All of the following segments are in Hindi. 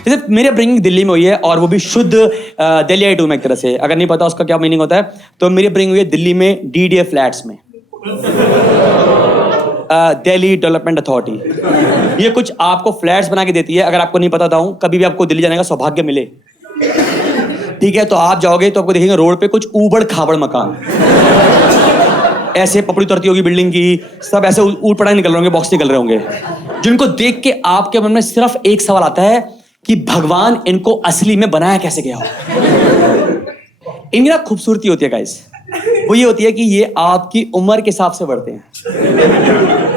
जैसे मेरी अपब्रिंगिंग दिल्ली में हुई है और वो भी शुद्ध दिल्लीइट हूँ मैं एक तरह से। अगर नहीं पता उसका क्या मीनिंग होता है तो मेरी अपब्रिंगिंग हुई है दिल्ली में डीडीए फ्लैट्स में, दिल्ली डेवलपमेंट अथॉरिटी। ये कुछ आपको फ्लैट्स बना के देती है। अगर आपको नहीं पता हूँ, कभी भी आपको दिल्ली जाने का सौभाग्य मिले, ठीक है, तो आप जाओगे तो आपको देखेंगे रोड पे कुछ ऊबड़ खाबड़ मकान, ऐसे पपड़ी उतरती होगी बिल्डिंग की, सब ऐसे ऊट पटांग निकल रहे होंगे, बॉक्स निकल रहे होंगे, जिनको देख के आपके मन में सिर्फ एक सवाल आता है कि भगवान इनको असली में बनाया कैसे गया हो। इनकी ना खूबसूरती होती है गाइस, वो ये होती है कि ये आपकी उम्र के हिसाब से बढ़ते हैं।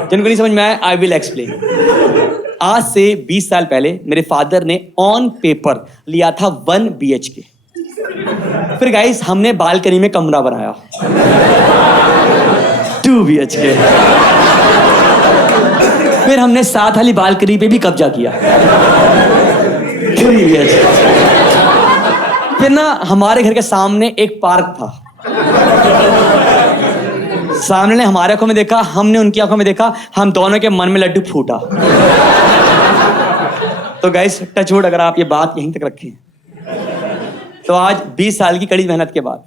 जिनको नहीं समझ में आया, आई विल एक्सप्लेन। आज से 20 साल पहले मेरे फादर ने ऑन पेपर लिया था 1 BHK। फिर गाइस हमने बालकनी में कमरा बनाया 2 BHK। फिर हमने साथ वाली बालकनी पे भी कब्जा किया 3 BHK। फिर ना हमारे घर के सामने एक पार्क था, सामने ने हमारे आंखों में देखा, हमने उनकी आंखों में देखा, हम दोनों के मन में लड्डू फूटा। तो गाइस टच वुड, अगर आप ये बात यहीं तक रखें तो आज 20 साल की कड़ी मेहनत के बाद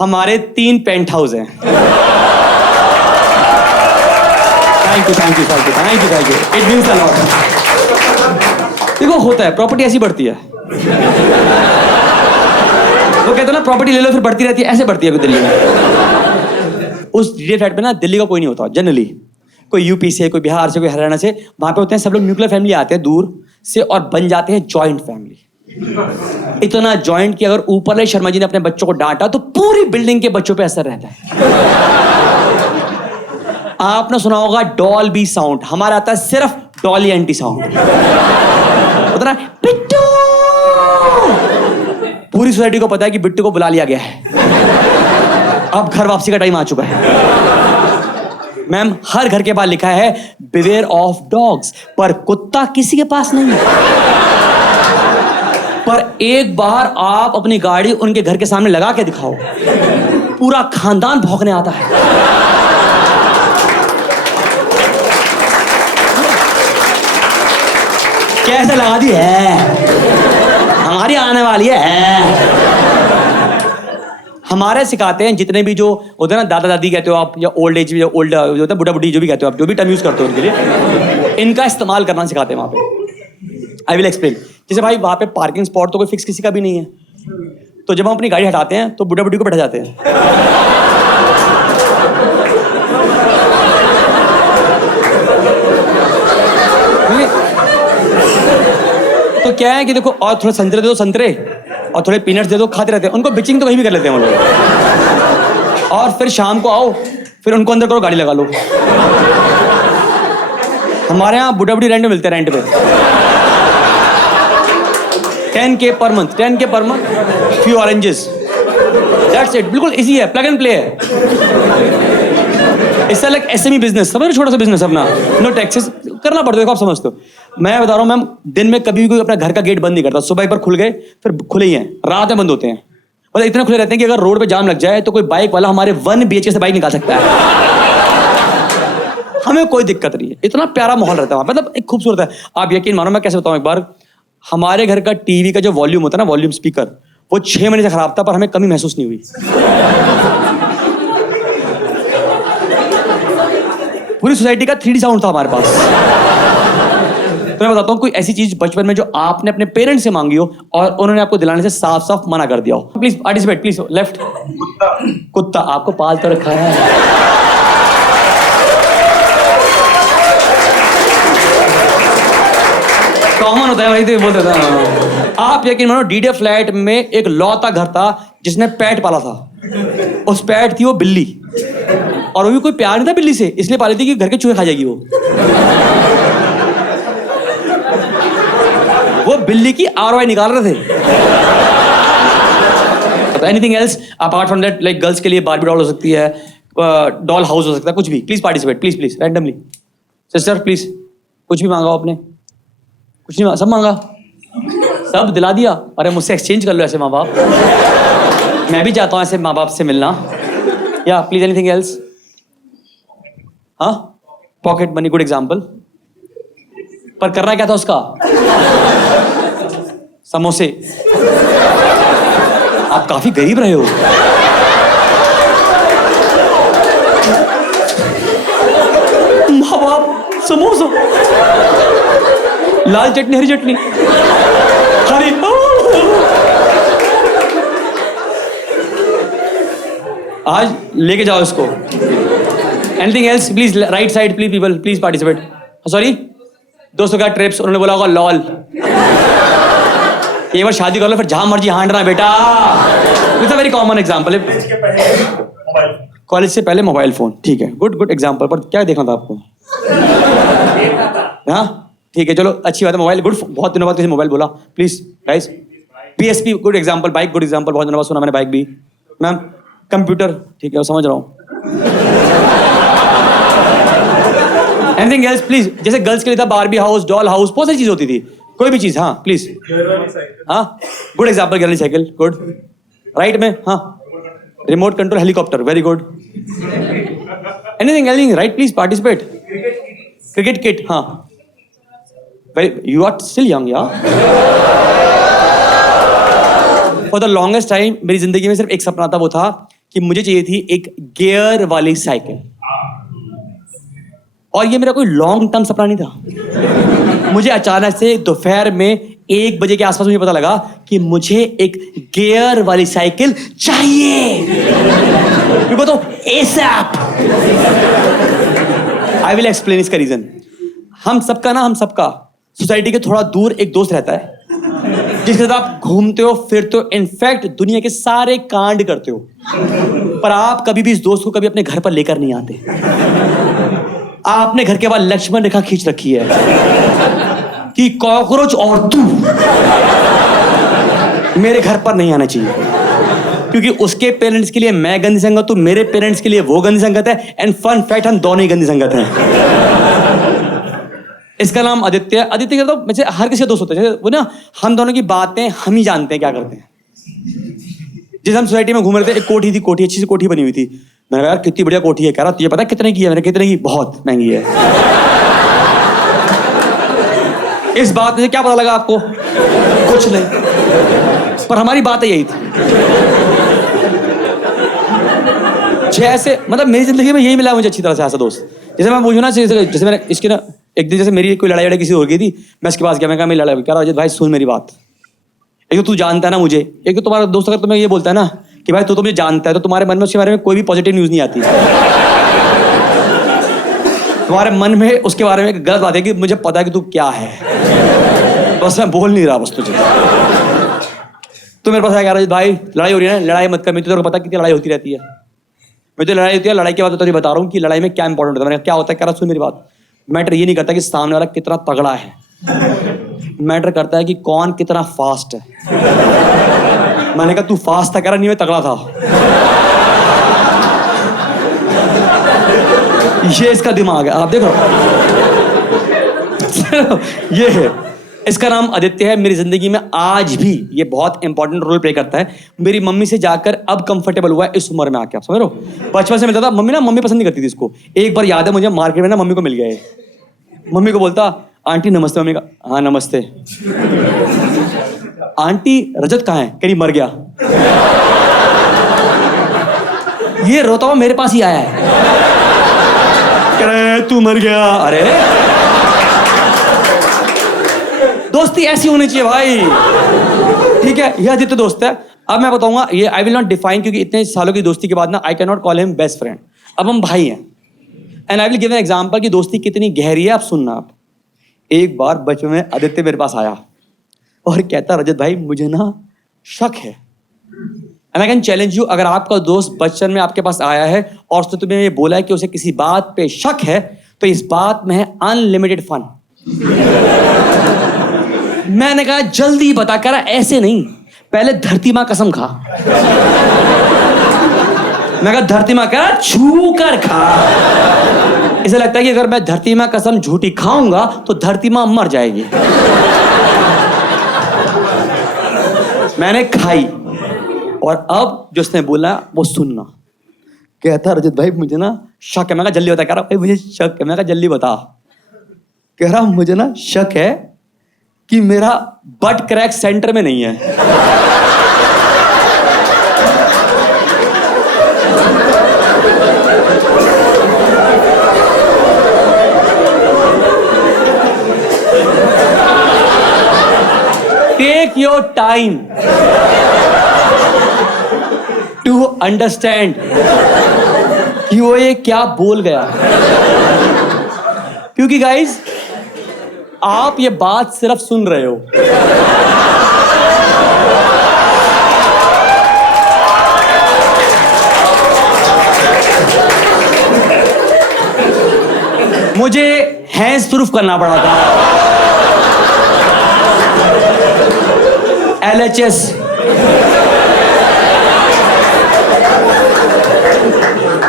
हमारे 3 पेंट हाउस हैं। Thank you. It means a lot. देखो होता है, प्रॉपर्टी ऐसी बढ़ती है। वो कहते हैं ना प्रॉपर्टी ले लो फिर बढ़ती रहती है, ऐसे बढ़ती है दिल्ली में। उस डीडीए फ्लैट पे ना दिल्ली का कोई नहीं होता जनरली, कोई यूपी से, कोई बिहार से, कोई हरियाणा से, वहां पे होते हैं सब लोग न्यूक्लियर फैमिली आते हैं दूर से और बन जाते हैं जॉइंट फैमिली। इतना जॉइंट कि अगर ऊपर वाले शर्मा जी ने अपने बच्चों को डांटा तो पूरी बिल्डिंग के बच्चों पे असर रहता है। आपने सुना होगा डॉल्बी साउंड, हमारा आता है सिर्फ डॉली एंटी साउंड। उतना बिट्टू, पूरी सोसाइटी को पता है कि बिट्टू को बुला लिया गया है, अब घर वापसी का टाइम आ चुका है। मैम हर घर के बाहर लिखा है बिवेयर ऑफ डॉग्स, पर कुत्ता किसी के पास नहीं है। पर एक बार आप अपनी गाड़ी उनके घर के सामने लगा के दिखाओ, पूरा खानदान भौंकने आता है। कैसे लगा दी है, हमारी आने वाली है। हमारे सिखाते हैं जितने भी जो होते हैं ना, दादा दादी कहते हो आप, या ओल्ड एज, या ओल्ड जो होता है बुढ़ा बुढ़ी, जो भी कहते हो आप, जो भी टर्म यूज करते हो उनके लिए, इनका इस्तेमाल करना सिखाते हैं वहां पे। I will explain. जैसे भाई वहां पे पार्किंग स्पॉट तो कोई फिक्स किसी का भी नहीं है, तो जब हम अपनी गाड़ी हटाते हैं तो बुढ़ा बुढ़ी को बैठा जाते हैं। तो क्या है कि देखो, और थोड़े संतरे दे दो, संतरे, और थोड़े पीनट्स दे दो, खाते रहते हैं। उनको बिचिंग तो कहीं भी कर लेते हैं वो लोग। और फिर शाम को आओ, फिर उनको अंदर करो, गाड़ी लगा लो। हमारे यहाँ बुढ़ा बुढ़ी रेंट में मिलते हैं, रेंट पे 10K per month, 10K per month, few oranges, that's it. बिल्कुल इजी है, प्लग एंड प्ले है। इससे लाइक एसएमई बिजनेस, समझ, छोटा सा बिजनेस अपना, नो टैक्सेस करना पड़ता है। देखो आप समझते हो, मैं बता रहा हूँ मैम, दिन में कभी भी कोई अपना घर का गेट बंद नहीं करता। सुबह एक बार खुल गए फिर खुले ही हैं, रात में बंद होते हैं। मतलब इतने खुले रहते हैं कि अगर रोड पे जाम लग जाए तो कोई बाइक वाला हमारे 1 BHK से बाइक निकाल सकता है। हमें कोई दिक्कत नहीं है, इतना प्यारा माहौल रहता है, मतलब एक खूबसूरत है। आप यकीन मानो, मैं कैसे बताऊं, एक बार हमारे घर का टीवी का जो वॉल्यूम होता है ना, वॉल्यूम स्पीकर, वो 6 महीने से खराब था, पर हमें कमी महसूस नहीं हुई। पूरी सोसाइटी का 3D साउंड था हमारे पास। तो मैं बताता हूँ कोई ऐसी चीज बचपन में जो आपने अपने पेरेंट्स से मांगी हो और उन्होंने आपको दिलाने से साफ साफ मना कर दिया हो। Please participate, please. लेफ्ट। कुत्ता आपको पाल तो रखा है। कॉमन होता है भाई, तो बोलते थे। आप यकीन मानो, डीडीए फ्लैट में एक लौता घर था जिसने पैट पाला था। उस पैट थी वो बिल्ली, और वो भी कोई प्यार नहीं था बिल्ली से, इसलिए पाली थी कि घर के चूहे खा जाएगी वो बिल्ली की ROI निकाल रहे थे। Anything else apart from that, like girls के लिए बार्बी डॉल हो सकती है, डॉल हाउस हो सकता है, कुछ भी। Please participate, please please, randomly. Sister please, कुछ भी मांगा आपने? कुछ नहीं, सब मांगा, सब दिला दिया। अरे मुझसे एक्सचेंज कर लो ऐसे माँ बाप, मैं भी चाहता हूँ ऐसे माँ बाप से मिलना। या प्लीज, एनीथिंग एल्स? हाँ, पॉकेट मनी, गुड एग्जाम्पल। पर करना क्या था उसका? समोसे। आप काफी गरीब रहे हो। माँ बाप समोसा, लाल चटनी हरी चटनी, हरी। आज लेके जाओ इसको। Anything else please, right side please, people please participate. Sorry, दोस्तों का ट्रिप्स, उन्होंने बोला होगा लॉल। एक बार शादी कर लो फिर जहां मर्जी हांडना बेटा। It's a very common example है। कॉलेज से पहले मोबाइल फोन, ठीक है, गुड गुड एग्जांपल। पर क्या देखना था आपको? हाँ ठीक है, चलो अच्छी बात है, मोबाइल गुड। बहुत दिनों बाद किसी मोबाइल बोला, please guys. PSP good example, bike good example, बहुत दिनों बाद सुना मैंने बाइक भी। मैम कंप्यूटर, ठीक है समझ रहा हूँ। एनीथिंग एल्स प्लीज, जैसे गर्ल्स के लिए था बारबी हाउस, डॉल हाउस, बहुत सारी चीज होती थी, कोई भी चीज। हाँ प्लीज। हाँ good example, girl cycle, good. Right में हाँ, remote control helicopter, very good. Anything right please participate. Cricket kit, हाँ very, you are still young yeah. For the longest time मेरी जिंदगी में सिर्फ एक सपना था, वो था कि मुझे चाहिए थी एक गियर वाली साइकिल। और ये मेरा कोई लॉन्ग टर्म सपना नहीं था। मुझे अचानक से दोपहर में 1 बजे के आसपास मुझे पता लगा कि मुझे एक गियर वाली साइकिल चाहिए। क्योंकि तो ASAP। आई विल एक्सप्लेन इसका रीजन। हम सबका सोसाइटी के थोड़ा दूर एक दोस्त रहता है जिसके साथ आप घूमते हो, फिरते हो, इनफैक्ट दुनिया के सारे कांड करते हो, पर आप कभी भी इस दोस्त को कभी अपने घर पर लेकर नहीं आते। आपने घर के बाद लक्ष्मण रेखा खींच रखी है कि कॉकरोच और तू मेरे घर पर नहीं आना चाहिए, क्योंकि उसके पेरेंट्स के लिए मैं गंदी संगत हूं, मेरे पेरेंट्स के लिए वो गंदी संगत है। एंड फन फैक्ट, हम दोनों ही गंदी संगत हैं। इसका नाम आदित्य है। आदित्य का तो मुझे हर किसी का दोस्त होता है, वो ना हम दोनों की बातें हम ही जानते हैं क्या करते हैं। जिस हम सोसाइटी में घूम रहे थे, एक कोठी थी, कोठी अच्छी सी कोठी बनी हुई थी। मैंने कहा यार कितनी बढ़िया कोठी है। कह रहा तुझे पता है कितने की है? मैंने कितने की? बहुत महंगी है। इस बात में क्या पता लगा आपको? कुछ नहीं, पर हमारी बात यही थी। जैसे मतलब मेरी जिंदगी में यही मिला मुझे अच्छी तरह से ऐसा दोस्त। जैसे मैं पूछूं ना, जैसे मैंने इसके ना एक दिन जैसे मेरी कोई लड़ाई किसी हो गई थी, मैं इसके पास गया, मैं कहा मेरी लड़ाई, कह रहा अजित भाई सुन मेरी बात। एक तो तू जानता है ना मुझे, एक तो तुम्हारा दोस्त अगर तुम्हें ये बोलता है ना कि भाई तू तो मुझे जानता है, तो तुम्हारे मन में उसके बारे में कोई भी पॉजिटिव न्यूज नहीं आती। तुम्हारे मन में उसके बारे में गलत बात है कि मुझे पता है कि तू क्या है, बस मैं बोल नहीं रहा बस तुझे। तो मेरे पास आया, कह रहा भाई लड़ाई हो रही है ना, लड़ाई मत कर, मैं तुझे पता कितनी लड़ाई होती रहती है। मैं तो लड़ाई होती है, लड़ाई के बाद तुझे बता रहा हूँ कि लड़ाई में क्या इंपॉर्टेंट होता है। मैंने क्या होता है? कह रहा सुन मेरी बात, मैटर ये नहीं करता कि सामने वाला कितना तगड़ा है, मैटर करता है कि कौन कितना फास्ट है। मैंने कहा तू फास्ट था? कह रहा नहीं मैं तगड़ा था। ये इसका दिमाग है, आप देखो। ये है, इसका नाम आदित्य है। मेरी जिंदगी में आज भी ये बहुत इंपॉर्टेंट रोल प्ले करता है। मेरी मम्मी से जाकर अब कंफर्टेबल हुआ है इस उम्र में आके, आप समझ रहे हो। बचपन से मिलता था, मम्मी पसंद नहीं करती थी इसको। एक बार याद है मुझे, मार्केट में ना मम्मी को मिल गया, मम्मी को बोलता आंटी नमस्ते। मम्मी का हाँ नमस्ते। आंटी रजत कहाँ है? कह रही मर गया। ये रोता हुआ मेरे पास ही आया है, कह रहे तू मर गया। अरे दोस्ती ऐसी होनी चाहिए भाई, ठीक है। ये आदित्य दोस्त है। अब मैं बताऊंगा, ये आई विल नॉट डिफाइन, क्योंकि इतने सालों की दोस्ती के बाद ना I can not call him best friend. अब हम भाई हैं। And I will give an example कि दोस्ती कितनी गहरी है। आप सुनना। आप एक बार बचपन में आदित्य मेरे पास आया और कहता रजत भाई मुझे ना शक है। And I can challenge you, अगर आपका दोस्त बचपन में आपके पास आया है और उसने तुम्हें ये बोला है कि उसे किसी बात पे शक है, तो इस बात में है अनलिमिटेड फन। मैंने कहा जल्दी बता। कह रहा ऐसे नहीं, पहले धरती मां कसम खा। मैं कहा धरती मां? कह रहा छू कर खा। इसे लगता है कि अगर मैं धरती मां कसम झूठी खाऊंगा तो धरती मां मर जाएगी। मैंने खाई, और अब जो उसने बोला वो सुनना। कहता रजत भाई मुझे ना शक है। मैं कहा जल्दी बता। कह रहा भाई मुझे शक है। मैं कहा जल्दी बता। कह रहा मुझे ना शक है कि मेरा बट क्रैक सेंटर में नहीं है। Take your time to understand कि वो ये क्या बोल गया। क्योंकि गाइज आप ये बात सिर्फ सुन रहे हो, मुझे हैंस प्रूफ करना पड़ा था। LHS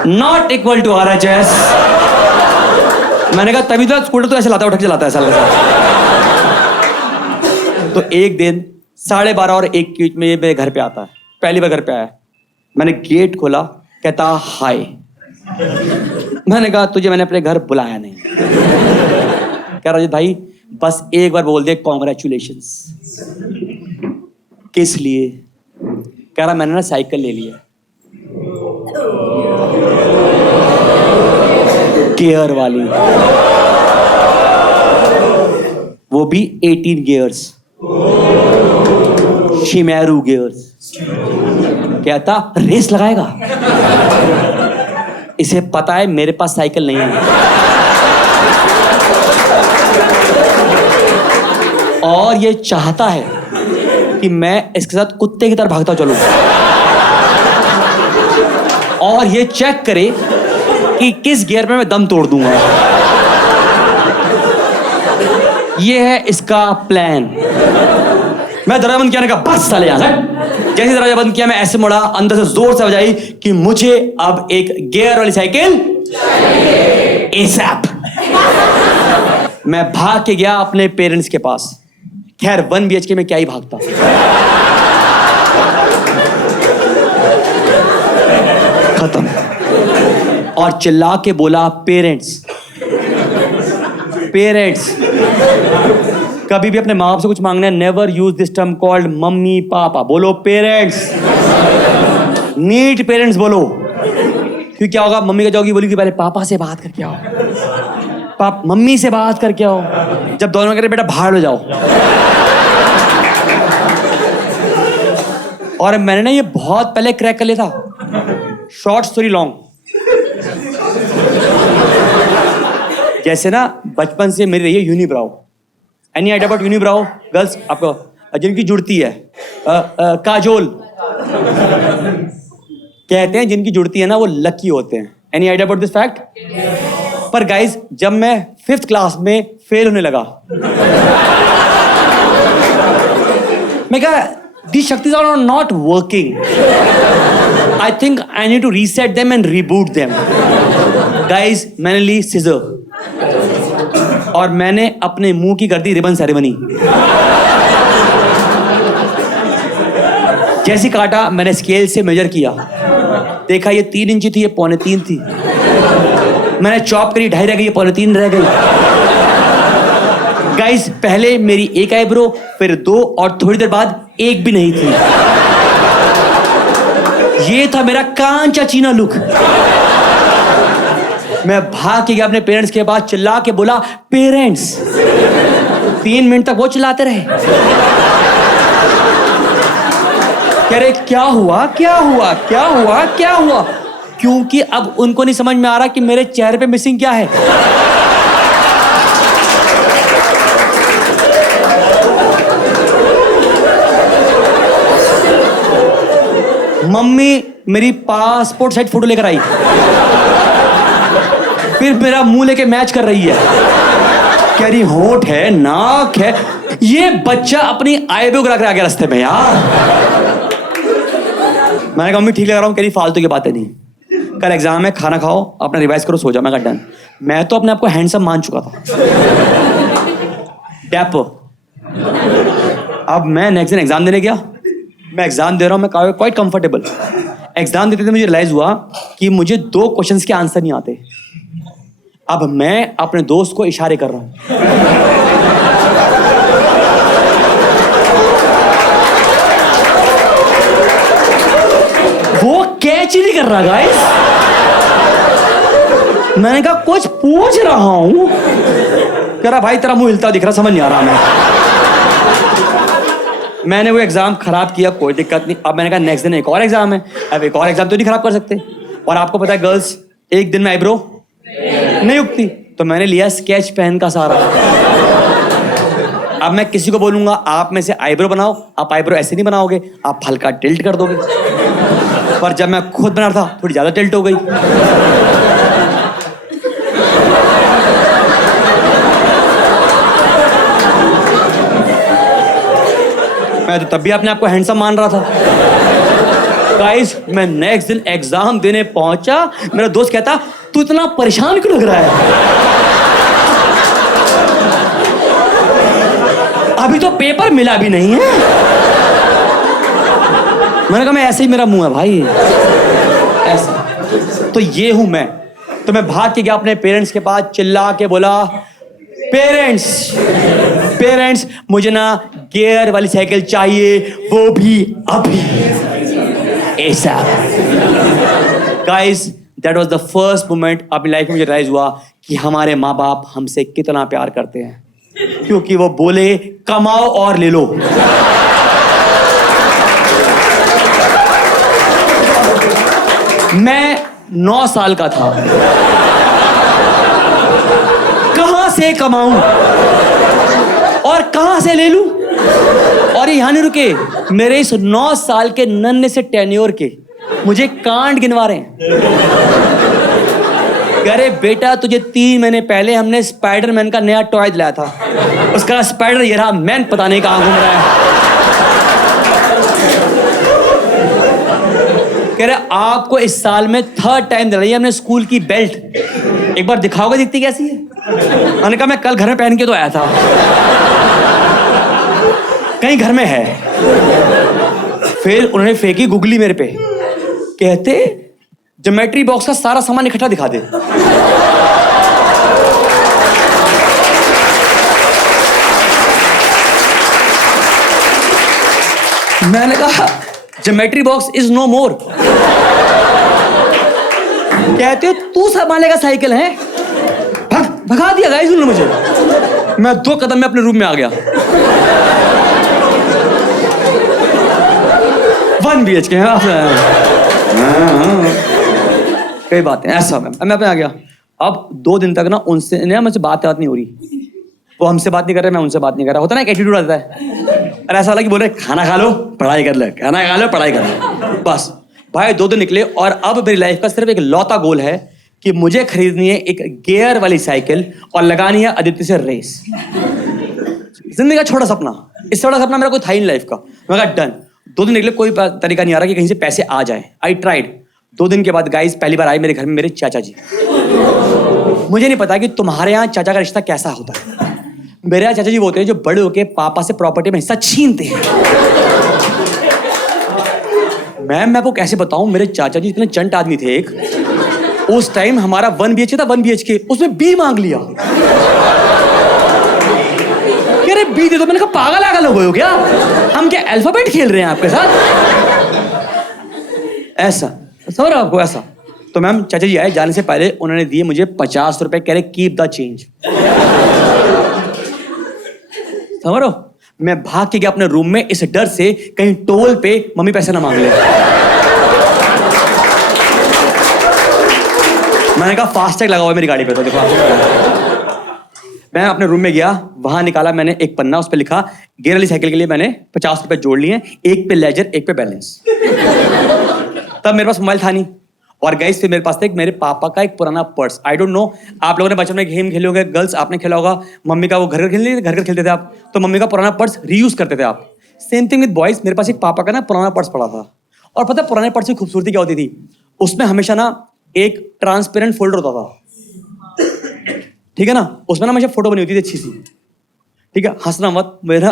not equal to RHS। मैंने कहा तभी तो स्कूटर तो ऐसे लाता उठ के चलाता है साल। तो एक दिन 12:30 और 1 के बीच में ये मेरे घर पे आता है। पहली बार घर पे आया, मैंने गेट खोला, कहता हाय। मैंने कहा तुझे मैंने अपने घर बुलाया नहीं। कह रहा भाई बस एक बार बोल दे कॉन्ग्रेचुलेशंस। किस लिए? कह रहा मैंने ना साइकिल ले लिया, गियर वाली, वो भी 18 गियर्स, शिमेरू गियर्स। कहता रेस लगाएगा, इसे पता है मेरे पास साइकिल नहीं है और ये चाहता है कि मैं इसके साथ कुत्ते की तरह भागता चलूं और ये चेक करे कि किस गियर में मैं दम तोड़ दूंगा। ये है इसका प्लान। मैं दरवाजा बंद किया, बस साले यहां से। जैसे दरवाजा बंद किया मैं ऐसे मुड़ा, अंदर से जोर से बजाई कि मुझे अब एक गियर वाली साइकिल एसएप। मैं भाग के गया अपने पेरेंट्स के पास। खैर 1 BHK में क्या ही भागता। खत्म। और चिल्ला के बोला पेरेंट्स। पेरेंट्स कभी भी अपने माँ बाप से कुछ मांगना है, never use this term called mummy papa. बोलो पेरेंट्स, नीट पेरेंट्स बोलो। क्यों क्या होगा? मम्मी का जाओगी बोली कि पहले पापा से बात करके आओ, मम्मी से बात करके आओ। जब दोनों कह रहे बेटा बाहर हो जाओ। और मैंने ना ये बहुत पहले क्रैक कर लिया था। Short story long. जैसे ना बचपन से मेरी रही है unibrow. Any idea about unibrow girls? आपको जिनकी जुड़ती है काजोल कहते हैं, जिनकी जुड़ती है ना वो लकी होते हैं। Any idea about this fact? पर गाइज जब मैं 5th क्लास में फेल होने लगा, मैं कहा these shaktis are not working. I think I need to reset them and reboot them. Guys, मैंने ली सिजर और मैंने अपने मुंह की कर दी रिबन सेरेमनी। जैसी काटा मैंने स्केल से मेजर किया, देखा ये 3 इंची थी, ये 3.25 थी। मैंने चॉप करी, 2.5 रह गई, 3.25 रह गई। गाइस पहले मेरी एक आईब्रो, फिर 2 और थोड़ी देर बाद एक भी नहीं थी। ये था मेरा कांचा चीना लुक। मैं भाग के गया अपने पेरेंट्स के पास, चिल्ला के बोला पेरेंट्स। 3 मिनट तक वो चिल्लाते रहे। कह रहे क्या हुआ क्या हुआ क्या हुआ क्या हुआ? क्योंकि अब उनको नहीं समझ में आ रहा कि मेरे चेहरे पे मिसिंग क्या है। मम्मी मेरी पासपोर्ट साइज फोटो लेकर आई, फिर मेरा मुंह लेके मैच कर रही है। कह रही होंठ है, नाक है। ये बच्चा अपनी आईब्रो करा कर आ गया रास्ते में यार। मैंने कहा मम्मी ठीक लग रहा हूँ। कह रही फालतू की बातें नहीं, कल एग्जाम है, खाना खाओ, अपना रिवाइज करो, सो जाओ। मैं कहा डन। मैं तो अपने आप को हैंडसम मान चुका था, डैपर। अब मैं नेक्स्ट दिन एग्जाम देने गया। मैं एग्जाम दे रहा हूँ, मैं क्वाइट कंफर्टेबल। एग्जाम देते थे मुझे रियलाइज हुआ कि मुझे 2 क्वेश्चंस के आंसर नहीं आते। अब मैं अपने दोस्त को इशारे कर रहा हूं। वो कैच ही नहीं कर रहा गाइस। मैंने कहा कुछ पूछ रहा हूं। कह रहा भाई तेरा मुंह हिलता दिख रहा, समझ नहीं आ रहा मैं। मैंने वो एग्जाम खराब किया, कोई दिक्कत नहीं। अब मैंने कहा नेक्स्ट दिन एक और एग्जाम है, अब एक और एग्जाम तो नहीं खराब कर सकते। और आपको पता है गर्ल्स एक दिन में आईब्रो नहीं उगती, तो मैंने लिया स्केच पेन का सहारा। अब मैं किसी को बोलूंगा आप में से आईब्रो बनाओ, आप आईब्रो ऐसे नहीं बनाओगे, आप हल्का टिल्ट कर दोगे। पर जब मैं खुद बना रहा था थोड़ी ज्यादा टिल्ट हो गई। मैं तो तब भी अपने आप को हैंडसम मान रहा था। गाइस मैं नेक्स्ट दिन एग्जाम देने पहुंचा, मेरा दोस्त कहता तू इतना परेशान क्यों लग रहा है? अभी तो पेपर मिला भी नहीं है। मैंने कहा मैं ऐसे ही मेरा मुंह है भाई, ऐसा। तो ये हूं मैं। तो मैं भाग के गया अपने पेरेंट्स के पास, चिल्ला के बोला पेरेंट्स मुझे ना गियर वाली साइकिल चाहिए, वो भी अभी, ऐसा। Guys that was the first moment अपनी लाइफ में मुझे रियलाइज हुआ कि हमारे माँ बाप हमसे कितना प्यार करते हैं, क्योंकि वो बोले कमाओ और ले लो। मैं 9 साल का था, कहां से कमाऊं और कहां से ले लूं? और ये यहां नहीं रुके, मेरे इस 9 साल के नन्हे से टेन्योर के मुझे कांड गिनवा रहे हैं। अरे बेटा तुझे 3 महीने पहले हमने स्पाइडरमैन का नया टॉय दिलाया था, उसका स्पाइडर ये रहा, मैन पता नहीं कहां घूम रहा है। कह रहे आपको इस साल में 3rd टाइम दिलाई है हमने स्कूल की बेल्ट, एक बार दिखाओगे दिखती कैसी है? मैंने कहा मैं कल घर में पहन के तो आया था, कहीं घर में है। फिर उन्होंने फेंकी गुगली मेरे पे, कहते ज्योमेट्री बॉक्स का सारा सामान इकट्ठा दिखा दे। मैंने कहा ज्योमेट्री बॉक्स इज नो मोर। कहते हो तू संभालेगा साइकिल है? भगा दिया गाइस उन्होंने मुझे। मैं 2 कदम में अपने रूम में आ गया। 1 BHK है। कई बातें ऐसा मैं पे आ गया। अब 2 दिन तक ना उनसे मुझसे बात नहीं हो रही, वो हमसे बात नहीं कर रहे, मैं उनसे बात नहीं कर रहा। होता ना एक एटीट्यूड आता है, और ऐसा वाला कि बोल रहे खाना खा लो पढ़ाई कर ले, खाना खा लो पढ़ाई कर ले। बस भाई 2 दिन निकले और अब मेरी लाइफ का सिर्फ एक लौता गोल है कि मुझे खरीदनी है एक गियर वाली साइकिल और लगानी है आदित्य से रेस। जिंदगी का छोटा सपना, इससे बड़ा सपना मेरा कोई था ही नहीं लाइफ का। मैं कहा डन। 2 दिन निकले, कोई तरीका नहीं आ रहा कि कहीं से पैसे आ जाए। I tried. 2 दिन के बाद गाइस पहली बार आए मेरे घर में मेरे चाचा जी। मुझे नहीं पता कि तुम्हारे यहाँ चाचा का रिश्ता कैसा होता है। मेरे यहाँ चाचा जी होते हैं जो बड़े होके पापा से प्रॉपर्टी में हिस्सा छीनते हैं। मैं आपको कैसे बताऊं, मेरे चाचा जी इतने चंट आदमी थे। एक उस टाइम हमारा 1 BHK था, 1 BHK, उसमें B मांग लिया। अरे B दे दो। मैंने कहा पागल आगल हो गए हो क्या? हम क्या अल्फाबेट खेल रहे हैं आपके साथ? ऐसा समझ रहे हो आपको? ऐसा तो मैम चाचा जी आए, जाने से पहले उन्होंने दिए मुझे 50 रुपए, कह रहे कीप द चेंज। समझ रहे हो? मैं भाग के गया अपने रूम में इस डर से कहीं टोल पे मम्मी पैसे ना मांग ले। मैंने कहा फास्टैग लगा हुआ मेरी गाड़ी पे, तो देखो। मैं अपने रूम में गया, वहां निकाला मैंने एक पन्ना, उस पर लिखा गियर वाली साइकिल के लिए मैंने 50 रुपए जोड़ लिए, एक पे लेजर एक पे बैलेंस। तब मेरे पास मोबाइल था नहीं। और गाइस फिर मेरे पास था मेरे पापा का एक पुराना पर्स। आई डोंट नो आप लोगों ने बचपन में गेम खेले होंगे, गर्ल्स आपने खेला होगा, मम्मी का वो घर खेलते थे आप, तो मम्मी का पुराना पर्स रीयूज करते थे आप। Same thing with boys. मेरे पास एक पापा का ना पुराना पर्स पड़ा था, और पता है पुराने पर्स की खूबसूरती क्या होती थी? उसमें हमेशा ना एक ट्रांसपेरेंट फोल्डर होता था, ठीक है ना? उसमें ना हमेशा फोटो बनी होती थी अच्छी सी, ठीक है? हंसना मत, मेरा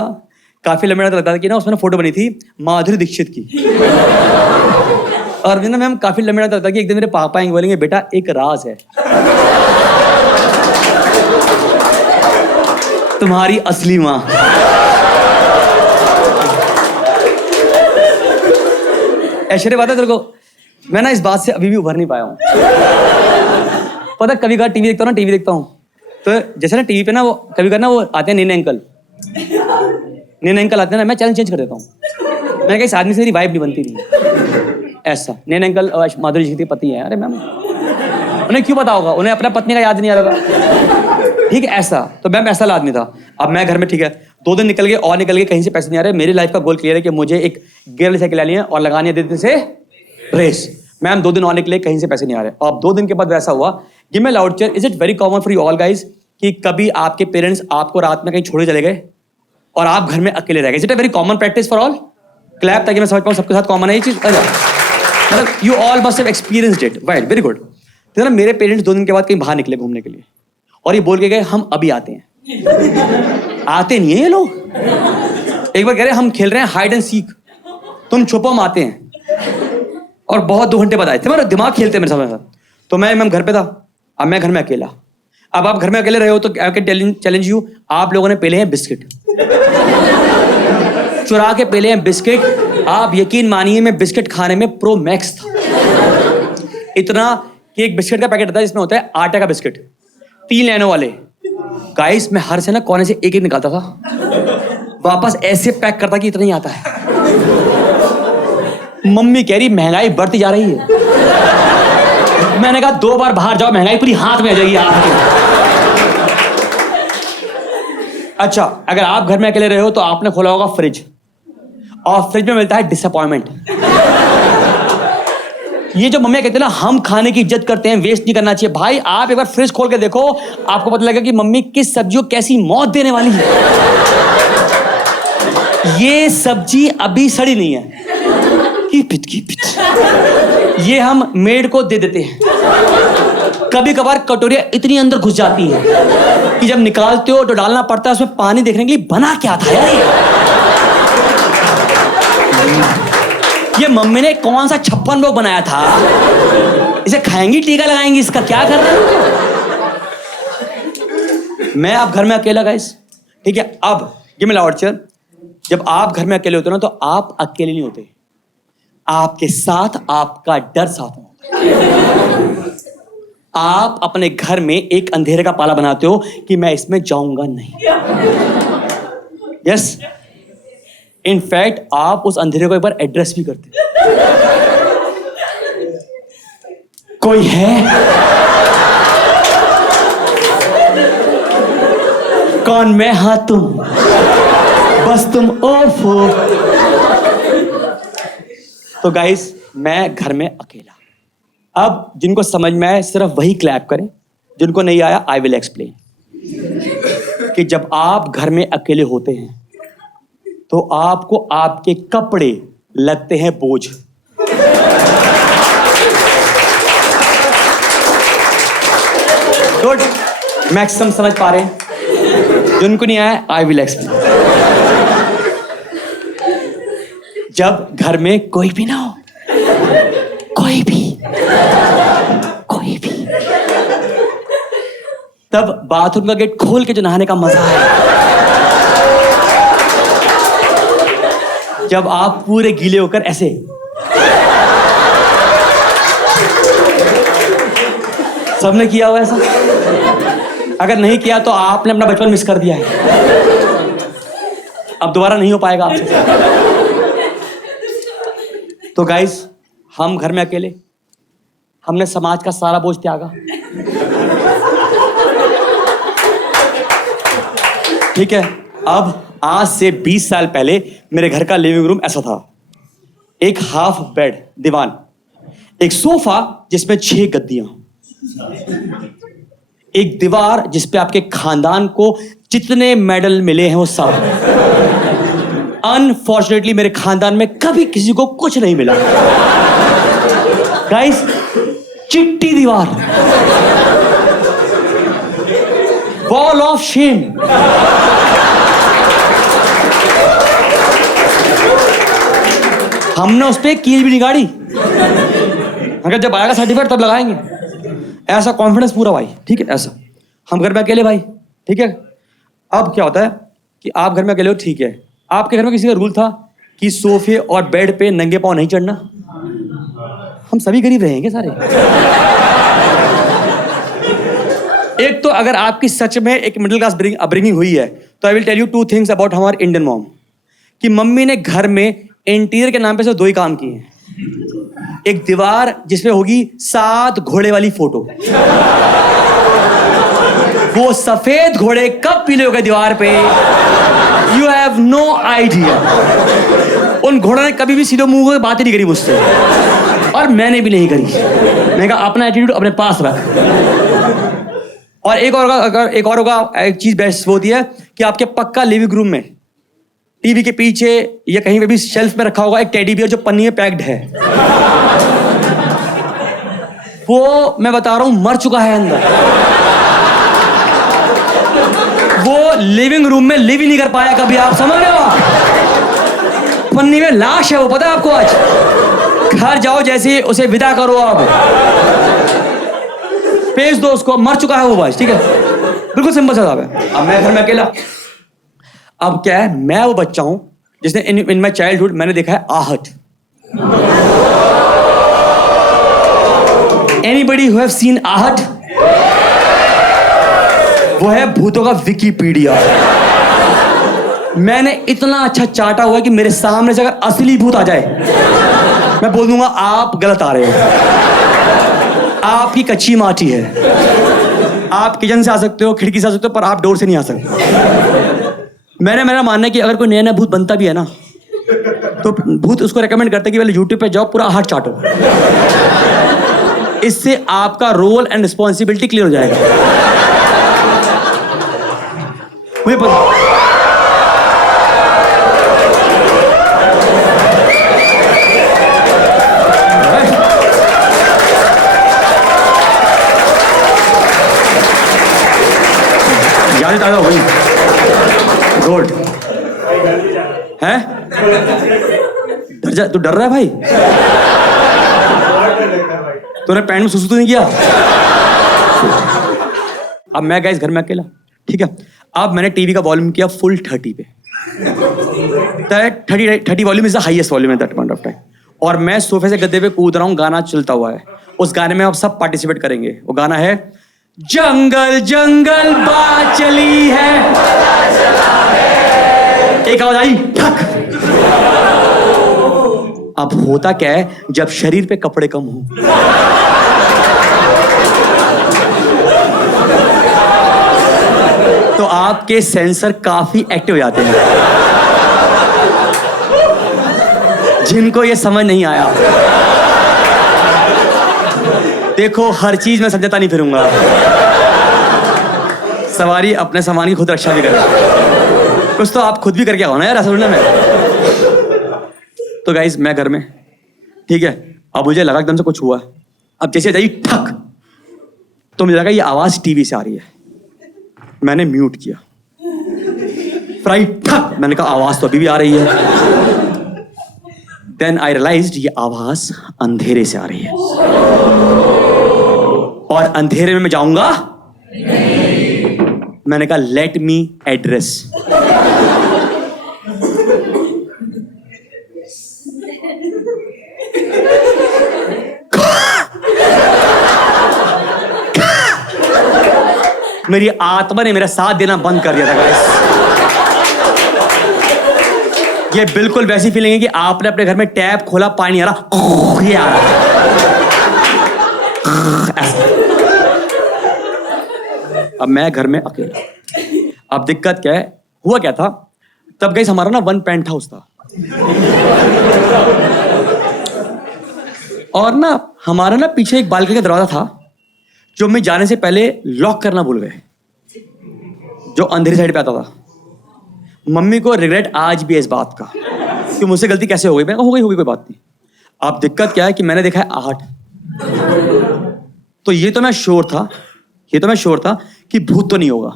काफी लंबा लगता था कि ना उसमें फोटो बनी थी माधुरी दीक्षित की। और ना मैम काफी लंबा लगता था कि एक दिन मेरे पापा आएंगे, बोलेंगे बेटा एक राज है। तुम्हारी असली माँ। ऐश्वर्य बात है तेरे को, मैं ना इस बात से अभी भी उभर नहीं पाया हूँ। पता कभी कभार टीवी देखता हूँ तो जैसे ना टीवी पे ना वो कभी कभार ना वो आते हैं नीने अंकल आते हैं ना, मैं चैनल चेंज कर देता हूँ। मैं कहा इस आदमी से मेरी वाइब नहीं बनती थी। ऐसा नीने अंकल माधुरी जी के पति हैं। अरे मैम उन्हें क्यों पता होगा, उन्हें अपना पत्नी का याद नहीं आ रहा। ठीक है ऐसा, तो मैम ऐसा आदमी था। अब मैं घर में ठीक है 2 दिन निकल गए और निकल गए, कहीं से पैसे नहीं आ रहे। मेरी लाइफ का गोल क्लियर है कि मुझे एक गियर वाली साइकिल लेनी है और लगानी है 2 दिन से रेस। मैम 2 दिन और निकले, कहीं से पैसे नहीं आ रहे। अब 2 दिन के बाद वैसा हुआ, give me loud chair. Is it very common for you all guys कि कभी आपके पेरेंट्स आपको रात में कहीं छोड़े चले गए और आप घर में अकेले रह गए? Is it a very common practice for all? Clap ताकि मैं समझ पाऊँ सबके साथ कॉमन है ये चीज। मतलब you all must have experienced it, right? Very good. तो ना मेरे पेरेंट्स 2 दिन के बाद कहीं बाहर निकले घूमने के लिए और ये बोल के गए हम अभी आते हैं। आते नहीं है ये लोग। एक बार कह रहे हम खेल रहे हैं हाइड एंड सीक, तुम छुपो हम आते हैं। और बहुत 2 घंटे बाद आए थे, मेरा दिमाग खेलते मेरे साथ। तो मैं घर पे था, अब मैं घर में अकेला। अब आप घर में अकेले रहे हो तो आई कैन चैलेंज यू, आप लोगों ने पहले हैं बिस्किट, चुरा के पहले हैं बिस्किट। आप यकीन मानिए मैं बिस्किट खाने में प्रो मैक्स था। इतना कि एक बिस्किट का पैकेट आता है जिसमें होता है आटे का बिस्किट, 3 लाइनों वाले। गाइस मैं हर से ना कोने से एक निकालता था, वापस ऐसे पैक करता कि इतना ही आता है। मम्मी कह रही महंगाई बढ़ती जा रही है। मैंने कहा 2 बार बाहर जाओ महंगाई पूरी हाथ में आ जाएगी आपके। अच्छा अगर आप घर में अकेले रहे हो तो आपने खोला होगा फ्रिज और फ्रिज में मिलता है डिसअपॉइंटमेंट। ये जो मम्मी कहते हैं ना हम खाने की इज्जत करते हैं, वेस्ट नहीं करना चाहिए। भाई आप एक बार फ्रिज खोल के देखो, आपको पता लगेगा कि मम्मी किस सब्जी को कैसी मौत देने वाली है। ये सब्जी अभी सड़ी नहीं है, की पिट। ये हम मेड को दे देते हैं। कभी कभार कटोरियां इतनी अंदर घुस जाती हैं कि जब निकालते हो तो डालना पड़ता है उसमें पानी देखने के लिए बना क्या था यार ये मम्मी ने कौन सा 56 लोग बनाया था, इसे खाएंगी टीका लगाएंगी, इसका क्या कर रहे हो? मैं अब घर में अकेला गाइस, ठीक है। अब गिव मी लाउड चेयर। जब आप घर में अकेले होते हो ना तो आप अकेले नहीं होते, आपके साथ आपका डर साथ में होता है। आप अपने घर में एक अंधेरे का पाला बनाते हो कि मैं इसमें जाऊंगा नहीं। यस, इनफैक्ट आप उस अंधेरे को एक बार एड्रेस भी करते हो। कोई है? कौन? मैं? हाँ तुम, बस तुम। ओफो। तो गाइस मैं घर में अकेला। अब जिनको समझ में आए सिर्फ वही क्लैप करें, जिनको नहीं आया आई विल एक्सप्लेन। कि जब आप घर में अकेले होते हैं तो आपको आपके कपड़े लगते हैं बोझ। गुड, मैक्सिमम समझ पा रहे हैं। जिनको नहीं आया आई विल एक्सप्लेन। जब घर में कोई भी ना हो, कोई भी, तब बाथरूम का गेट खोल के जो नहाने का मजा है, जब आप पूरे गीले होकर ऐसे सबने किया हुआ ऐसा? अगर नहीं किया तो आपने अपना बचपन मिस कर दिया है। अब दोबारा नहीं हो पाएगा आपसे। तो गाइस हम घर में अकेले, हमने समाज का सारा बोझ त्यागा, ठीक है। अब आज से 20 साल पहले मेरे घर का लिविंग रूम ऐसा था। एक हाफ बेड दीवान, एक सोफा जिसमें 6 गद्दियां, एक दीवार जिसपे आपके खानदान को जितने मेडल मिले हैं वो सब। अनफॉर्चुनेटली मेरे खानदान में कभी किसी को कुछ नहीं मिला। गाइस चिट्टी दीवार, वॉल ऑफ शेम। हमने उस पर कील भी नहीं गाड़ी, अगर जब आएगा सर्टिफिकेट तब लगाएंगे। ऐसा कॉन्फिडेंस पूरा भाई, ठीक है। ऐसा हम घर में अकेले भाई, ठीक है। अब क्या होता है कि आप घर में अकेले हो, ठीक है, आपके घर में किसी का रूल था कि सोफे और बेड पे नंगे पांव नहीं चढ़ना? हम सभी गरीब रहे हैं क्या सारे? एक तो अगर आपकी सच में एक मिडिल क्लास अपब्रिंगिंग हुई है तो I will tell you two things about हमारे इंडियन मॉम, कि मम्मी ने घर में इंटीरियर के नाम पे सिर्फ 2 ही काम किए हैं। एक दीवार जिसमें होगी 7 घोड़े वाली फोटो, वो सफेद घोड़े कब पीले हो गए दीवार पे, यू हैव नो आइडिया। उन घोड़ों ने कभी भी सीधे मुंह में बात ही नहीं करी मुझसे, और मैंने भी नहीं करी। मैंने कहा अपना एटीट्यूड अपने पास रख। और एक और होगा एक चीज बेस्ट वो होती है कि आपके पक्का लिविंग रूम में टीवी के पीछे या कहीं पे भी शेल्फ में रखा होगा एक टेडी बियर जो पन्नी में पैक्ड है। वो मैं बता रहा हूं मर चुका है अंदर, वो लिविंग रूम में लिव ही नहीं कर पाया कभी। आप समझ रहे हो? पन्नी में लाश है वो, पता है आपको? आज घर जाओ जैसे उसे विदा करो, अब पेश दो उसको, मर चुका है वो बस, ठीक है? बिल्कुल सिंपल सा है। अब मैं घर में अकेला, अब क्या है, मैं वो बच्चा हूं जिसने इन माई चाइल्डहुड मैंने देखा है आहट। एनीबडी हु हैव सीन आहट? वो है भूतों का विकिपीडिया। मैंने इतना अच्छा चाटा हुआ है कि मेरे सामने से अगर असली भूत आ जाए मैं बोल दूंगा आप गलत आ रहे हो, आपकी कच्ची माटी है। आप किचन से आ सकते हो, खिड़की से आ सकते हो, पर आप डोर से नहीं आ सकते। मेरा मानना है कि अगर कोई नया नया भूत बनता भी है ना तो भूत उसको रेकमेंड करते हैं कि पहले यूट्यूब पे जाओ, पूरा आहट चाटो। इससे आपका रोल एंड रिस्पॉन्सिबिलिटी क्लियर हो जाएगा। मुझे पता याद ताजा हो गई। गुड है? तू डर रहा है भाई? तूने पैंट में सुसु तो नहीं किया? अब मैं गाइस घर में अकेला, ठीक है? अब मैंने टीवी का वॉल्यूम किया फुल 30 पे। 30 volume is the highest volume at that point of time. और मैं सोफे से गद्दे पे कूद रहा हूँ, गाना चलता हुआ है। उस गाने में आप सब पार्टिसिपेट करेंगे। वो गाना है जंगल जंगल बात चली है। एक आवाज आई ठक। अब होता क्या है जब शरीर पे कपड़े कम हो, तो आपके सेंसर काफी एक्टिव हो जाते हैं। जिनको ये समझ नहीं आया, देखो हर चीज में समझौता नहीं फिरूंगा। सवारी अपने सामान की खुद रक्षा भी करे, कुछ तो आप खुद भी करके आओ ना यार असल में। तो गाइस मैं घर में, ठीक है? अब मुझे लगा एकदम से कुछ हुआ। अब जैसे जाइए ठक, तो मुझे लगा ये आवाज टीवी से आ रही है। मैंने म्यूट किया। फ्राइट ठक, मैंने कहा आवाज तो अभी भी आ रही है। देन आई रियलाइज्ड ये आवाज अंधेरे से आ रही है, और अंधेरे में मैं जाऊंगा नहीं। मैंने कहा लेट मी एड्रेस। मेरी आत्मा ने मेरा साथ देना बंद कर दिया था गाइस। ये बिल्कुल वैसी फीलिंग है कि आपने अपने घर में टैप खोला, पानी आ रहा, ये आ रहा। अब मैं घर में अकेला। अब दिक्कत क्या है, हुआ क्या था तब गाइस, हमारा ना 1 पेंट हाउस था, और ना हमारा ना पीछे एक बालकनी का दरवाजा था जो मैं जाने से पहले लॉक करना भूल गए, जो अंधेरी साइड पे आता था। मम्मी को रिग्रेट आज भी है इस बात का कि मुझसे गलती कैसे हो गई। मैं हो गई कोई बात नहीं। अब दिक्कत क्या है कि मैंने देखा है आहट, तो ये तो मैं श्योर था कि भूत तो नहीं होगा,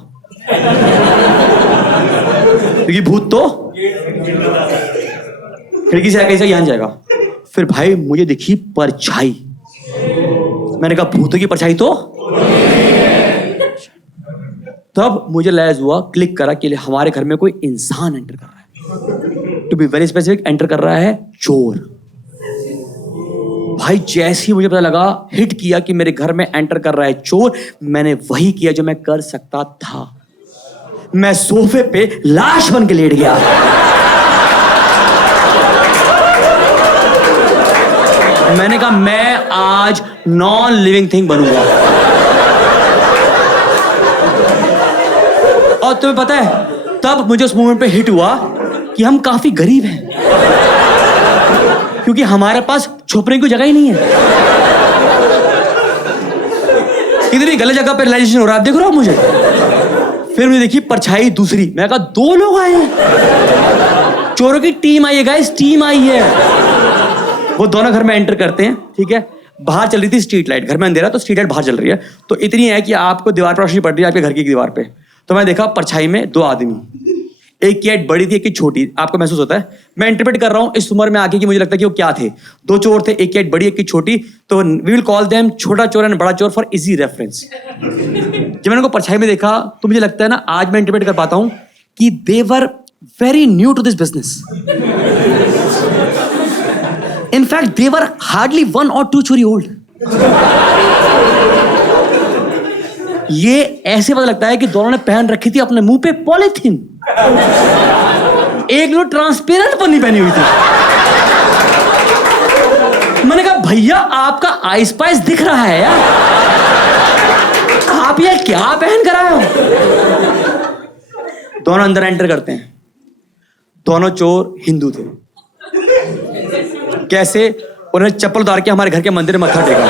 क्योंकि भूत तो खिड़की से आके यहां जाएगा। फिर भाई मुझे दिखी परछाई। मैंने कहा भूतों की परछाई तो तब मुझे रियलाइज हुआ, क्लिक करा कि हमारे घर में कोई इंसान एंटर कर रहा है। To be very specific, enter कर रहा है चोर। भाई जैसे ही मुझे पता लगा, हिट किया कि मेरे घर में एंटर कर रहा है चोर, मैंने वही किया जो मैं कर सकता था। मैं सोफे पे लाश बन के लेट गया। मैंने कहा मैं आज नॉन लिविंग थिंग बनूंगा। और तुम्हें पता है, तब मुझे उस मोमेंट पे हिट हुआ कि हम काफी गरीब हैं, क्योंकि हमारे पास छुपने की जगह ही नहीं है। इतनी गलत जगह पे रियलाइजेशन हो रहा है, देख रहे हो मुझे। फिर मुझे देखी परछाई दूसरी, मैं कहा 2 लोग आए हैं, चोरों की टीम आई है गाइस, टीम आई है। वो दोनों घर में एंटर करते हैं, ठीक है। बाहर चल रही थी स्ट्रीट लाइट, घर में अंधेरा तो स्ट्रीट लाइट बाहर चल रही है, तो इतनी है कि आपको दीवार पर रोशनी पड़ रही है, आपके घर की दीवार पे। तो मैं देखा परछाई में 2 आदमी, एक की हाइट बड़ी थी, एक की छोटी। आपको महसूस होता है, मैं इंटरप्रेट कर रहा हूं इस उम्र में आके कि मुझे लगता है कि वो क्या थे। 2 चोर थे, एक की हाइट बड़ी, एक की छोटी। तो वी विल कॉल देम छोटा चोर एंड बड़ा चोर फॉर इजी रेफरेंस। जब मैंने उनको परछाई में देखा तो मुझे लगता है ना, आज मैं इंटरप्रेट कर पाता हूं कि they were very new to this business. In fact, they were hardly 1 or 2 चोरी old. ये ऐसे पता लगता है कि दोनों ने पहन रखी थी अपने मुंह पे पॉलीथीन। एक लोग ट्रांसपेरेंट पन्नी पहनी हुई थी। मैंने कहा भैया आपका आई स्पाइस दिख रहा है यार, आप ये क्या पहन कर आए हो। दोनों अंदर एंटर करते हैं। दोनों चोर हिंदू थे। कैसे? उन्होंने चप्पल उतार के हमारे घर के मंदिर में मत्था टेका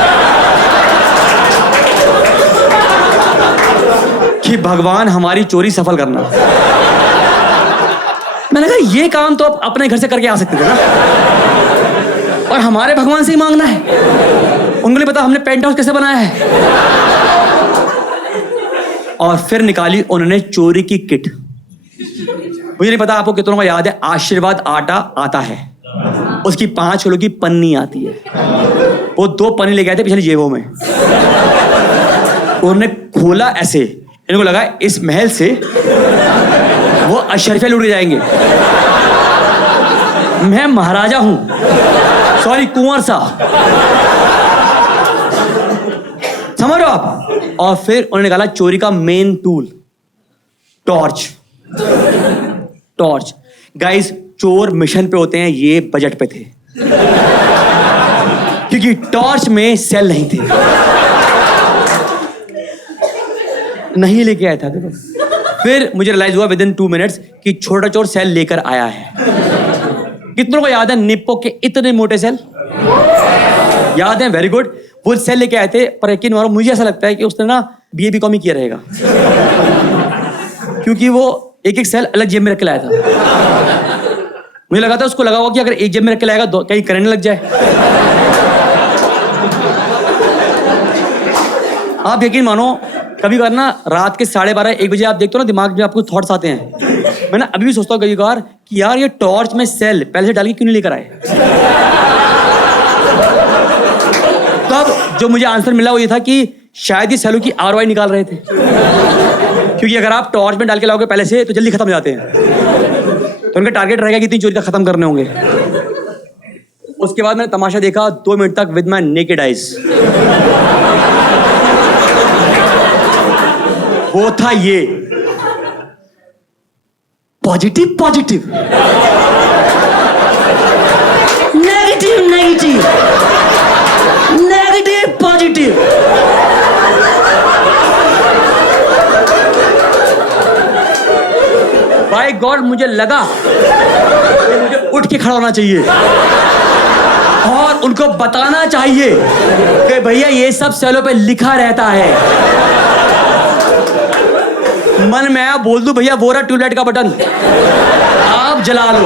कि भगवान हमारी चोरी सफल करना। मैंने कहा ये काम तो आप अपने घर से करके आ सकते थे ना, और हमारे भगवान से ही मांगना है। उनको नहीं पता हमने पेंट हाउस कैसे बनाया है। और फिर निकाली उन्होंने चोरी की किट। मुझे नहीं पता आपको कितनों को याद है, आशीर्वाद आटा आता है, उसकी 5 किलो की पन्नी आती है। वो 2 पन्नी लेके आए थे पिछली जेबों में। उन्होंने खोला ऐसे, इनको लगा इस महल से वो अशरफिया लूट के जाएंगे। मैं महाराजा हूं, सॉरी कुंवर सा, समझ रहे हो आप। और फिर उन्होंने निकाला चोरी का main tool, torch. Torch guys, चोर मिशन पे होते हैं, ये बजट पे थे, क्योंकि टॉर्च में सेल नहीं थे। नहीं लेके आया था। देखो, फिर मुझे रियलाइज हुआ विदिन 2 मिनट्स कि छोटा चोर सेल लेकर आया है। कितनों को याद है निप्पो के इतने मोटे सेल? याद है, वेरी गुड। वो सेल लेके आए थे, पर यकीन मानो मुझे ऐसा लगता है कि उसने ना BA BCom ही किया रहेगा, क्योंकि वो एक सेल अलग जेब में रख के लाया था। मुझे लगा था उसको लगा हुआ कि अगर एक जेब में रख के लाएगा कहीं करंट लग जाए। आप यकीन मानो, कभी कभार ना रात के 12:30-1 बजे आप देखते हो ना, दिमाग में आपको थॉट्स आते हैं। मैं ना अभी भी सोचता हूँ कभी कभार कि यार ये टॉर्च में सेल पहले से डाल के क्यों नहीं लेकर आए। तब जो मुझे आंसर मिला वो ये था कि शायद ये सेलों की ROI निकाल रहे थे, क्योंकि अगर आप टॉर्च में डाल के लाओगे पहले से तो जल्दी खत्म हो जाते हैं। तो उनका टारगेट रहेगा कि इतनी चोरी तक खत्म करने होंगे। उसके बाद मैंने तमाशा देखा 2 मिनट तक विद माय नेकेड आइज। वो था ये positive positive, negative negative, negative positive. By god, मुझे लगा कि मुझे उठ के खड़ा होना चाहिए और उनको बताना चाहिए कि भैया ये सब सेलों पे लिखा रहता है। मन में आया बोल दूं भैया वो रहा ट्यूबलाइट का बटन, आप जला लो,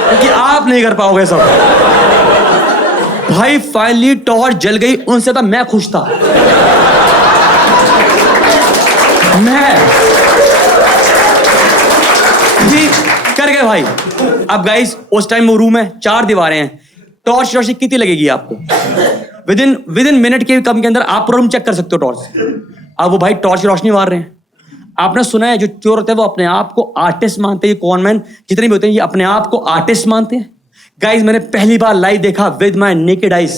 क्योंकि आप नहीं कर पाओगे सब। भाई फाइनली टॉर्च जल गई, उनसे तो मैं खुश था। मैं कर गए भाई। अब गाइस उस टाइम वो रूम है, 4 दीवारें हैं, टॉर्च रोशनी कितनी लगेगी आपको? विदिन मिनट के कम के अंदर आप पूरा रूम चेक कर सकते हो टॉर्च। अब वो भाई टॉर्च की रोशनी मार रहे हैं। आपने सुना है जो चोर होते हैं वो अपने आप को आर्टिस्ट मानते हैं, कॉनमैन जितने भी होते हैं ये अपने आप को आर्टिस्ट मानते हैं। गाइस मैंने पहली बार लाइव देखा विद माय नेकेड आइज,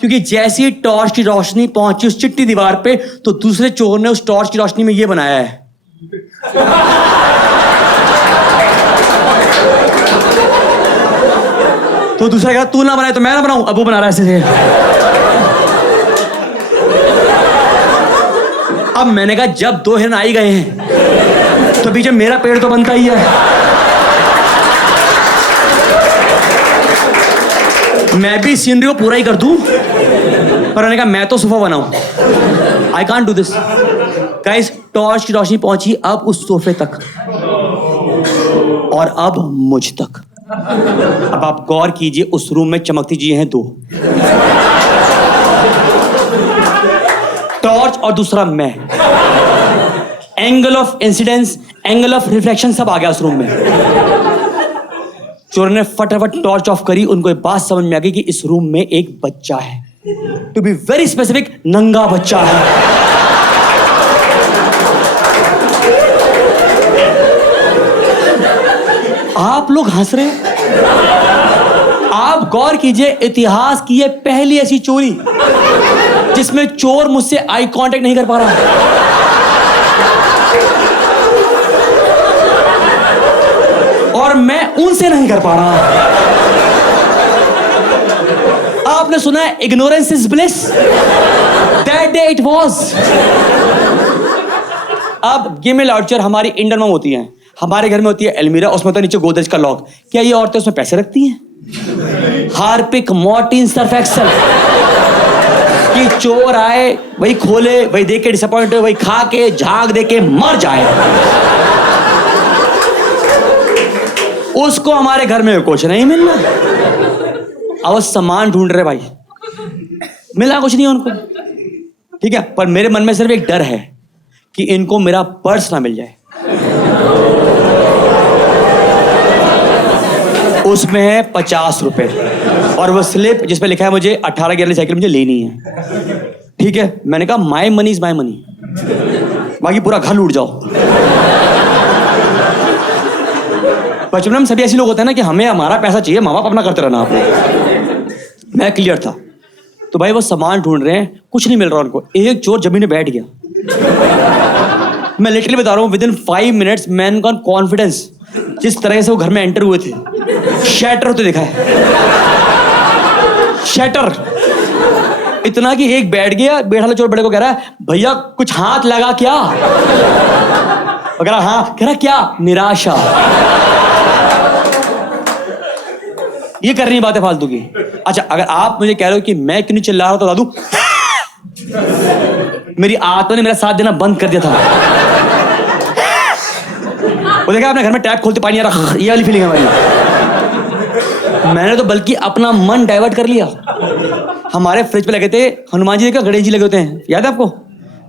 क्योंकि जैसी टॉर्च की रोशनी पहुंची उस चिट्टी दीवार पे तो दूसरे चोर ने उस टॉर्च की रोशनी में ये बनाया है। तो दूसरा कहा तू ना बनाए तो मैं ना बनाऊं, अब वो बना रहा है ऐसे। अब मैंने कहा जब दो हिरन आ ही गए हैं तो पीछे मेरा पेड़ तो बनता ही है। मैं भी सीनरी को पूरा ही कर दूं, पर मैंने कहा मैं तो सोफा बनाऊं। I can't do this. Guys torch की रोशनी पहुंची अब उस सोफे तक और अब मुझ तक। अब आप गौर कीजिए उस रूम में चमकती चीजें हैं दो, टॉर्च और दूसरा मैं। Angle of incidence, angle of reflection सब आ गया उस रूम में। चोर ने फटाफट टॉर्च ऑफ करी, उनको एक बात समझ में आ गई कि इस रूम में एक बच्चा है, टू बी वेरी स्पेसिफिक नंगा बच्चा है। आप लोग हंस रहे हैं। आप गौर कीजिए इतिहास की ये पहली ऐसी चोरी जिसमें चोर मुझसे आई कांटेक्ट नहीं कर पा रहा। और मैं उनसे नहीं कर पा रहा। आपने सुना है ignorance is bliss, that day it was. अब गिमिल आर्चर हमारी इंडियन मॉम होती हैं, हमारे घर में होती है एल्मीरा, उसमें होता है नीचे गोदरेज का लॉक। क्या ये औरतें उसमें पैसे रखती हैं? हार्पिक, मॉर्टिन, सर्फ एक्सेल कि चोर आए वही खोले, वही देख के डिसअपॉइंट हो, वही खा के झाग दे के मर जाए। उसको हमारे घर में कुछ नहीं मिलना। अब सामान ढूंढ रहे भाई, मिला कुछ नहीं उनको, ठीक है। पर मेरे मन में सिर्फ एक डर है कि इनको मेरा पर्स ना मिल जाए। उसमें है 50 रुपए और वो स्लिप जिस पे लिखा है मुझे 18 गियर वाली साइकिल मुझे लेनी है, ठीक है। मैंने कहा my money is my money, बाकी पूरा घर लूट जाओ। बचपन में सभी ऐसे लोग होते हैं ना कि हमें हमारा पैसा चाहिए, माँ बाप अपना करते रहना। आपने मैं क्लियर था। तो भाई वो सामान ढूंढ रहे हैं, कुछ नहीं मिल रहा उनको। एक चोर जमीन में बैठ गया। मैं लिटरली बता रहा हूँ विद इन 5 मिनट्स मैन का कॉन्फिडेंस जिस तरह से वो घर में एंटर हुए थे, शैटर होते दिखा है। शैटर इतना कि एक बैठ गया, बैठा चोर बड़े को कह रहा है भैया कुछ हाथ लगा क्या? कह रहा हाँ। कह रहा क्या? निराशा। ये कर रही बात है फालतू की। अच्छा अगर आप मुझे कह रहे हो कि मैं क्यों नहीं चिल्ला रहा तो बता दूं, मेरी आत्मा ने मेरा साथ देना बंद कर दिया था। वो देखा आपने घर में टैप खोलते पानी आ रहा, ये वाली फीलिंग है हमारी। मैंने तो बल्कि अपना मन डाइवर्ट कर लिया। हमारे फ्रिज पे लगे थे हनुमान जी का, गणेश जी लगे होते हैं, याद है आपको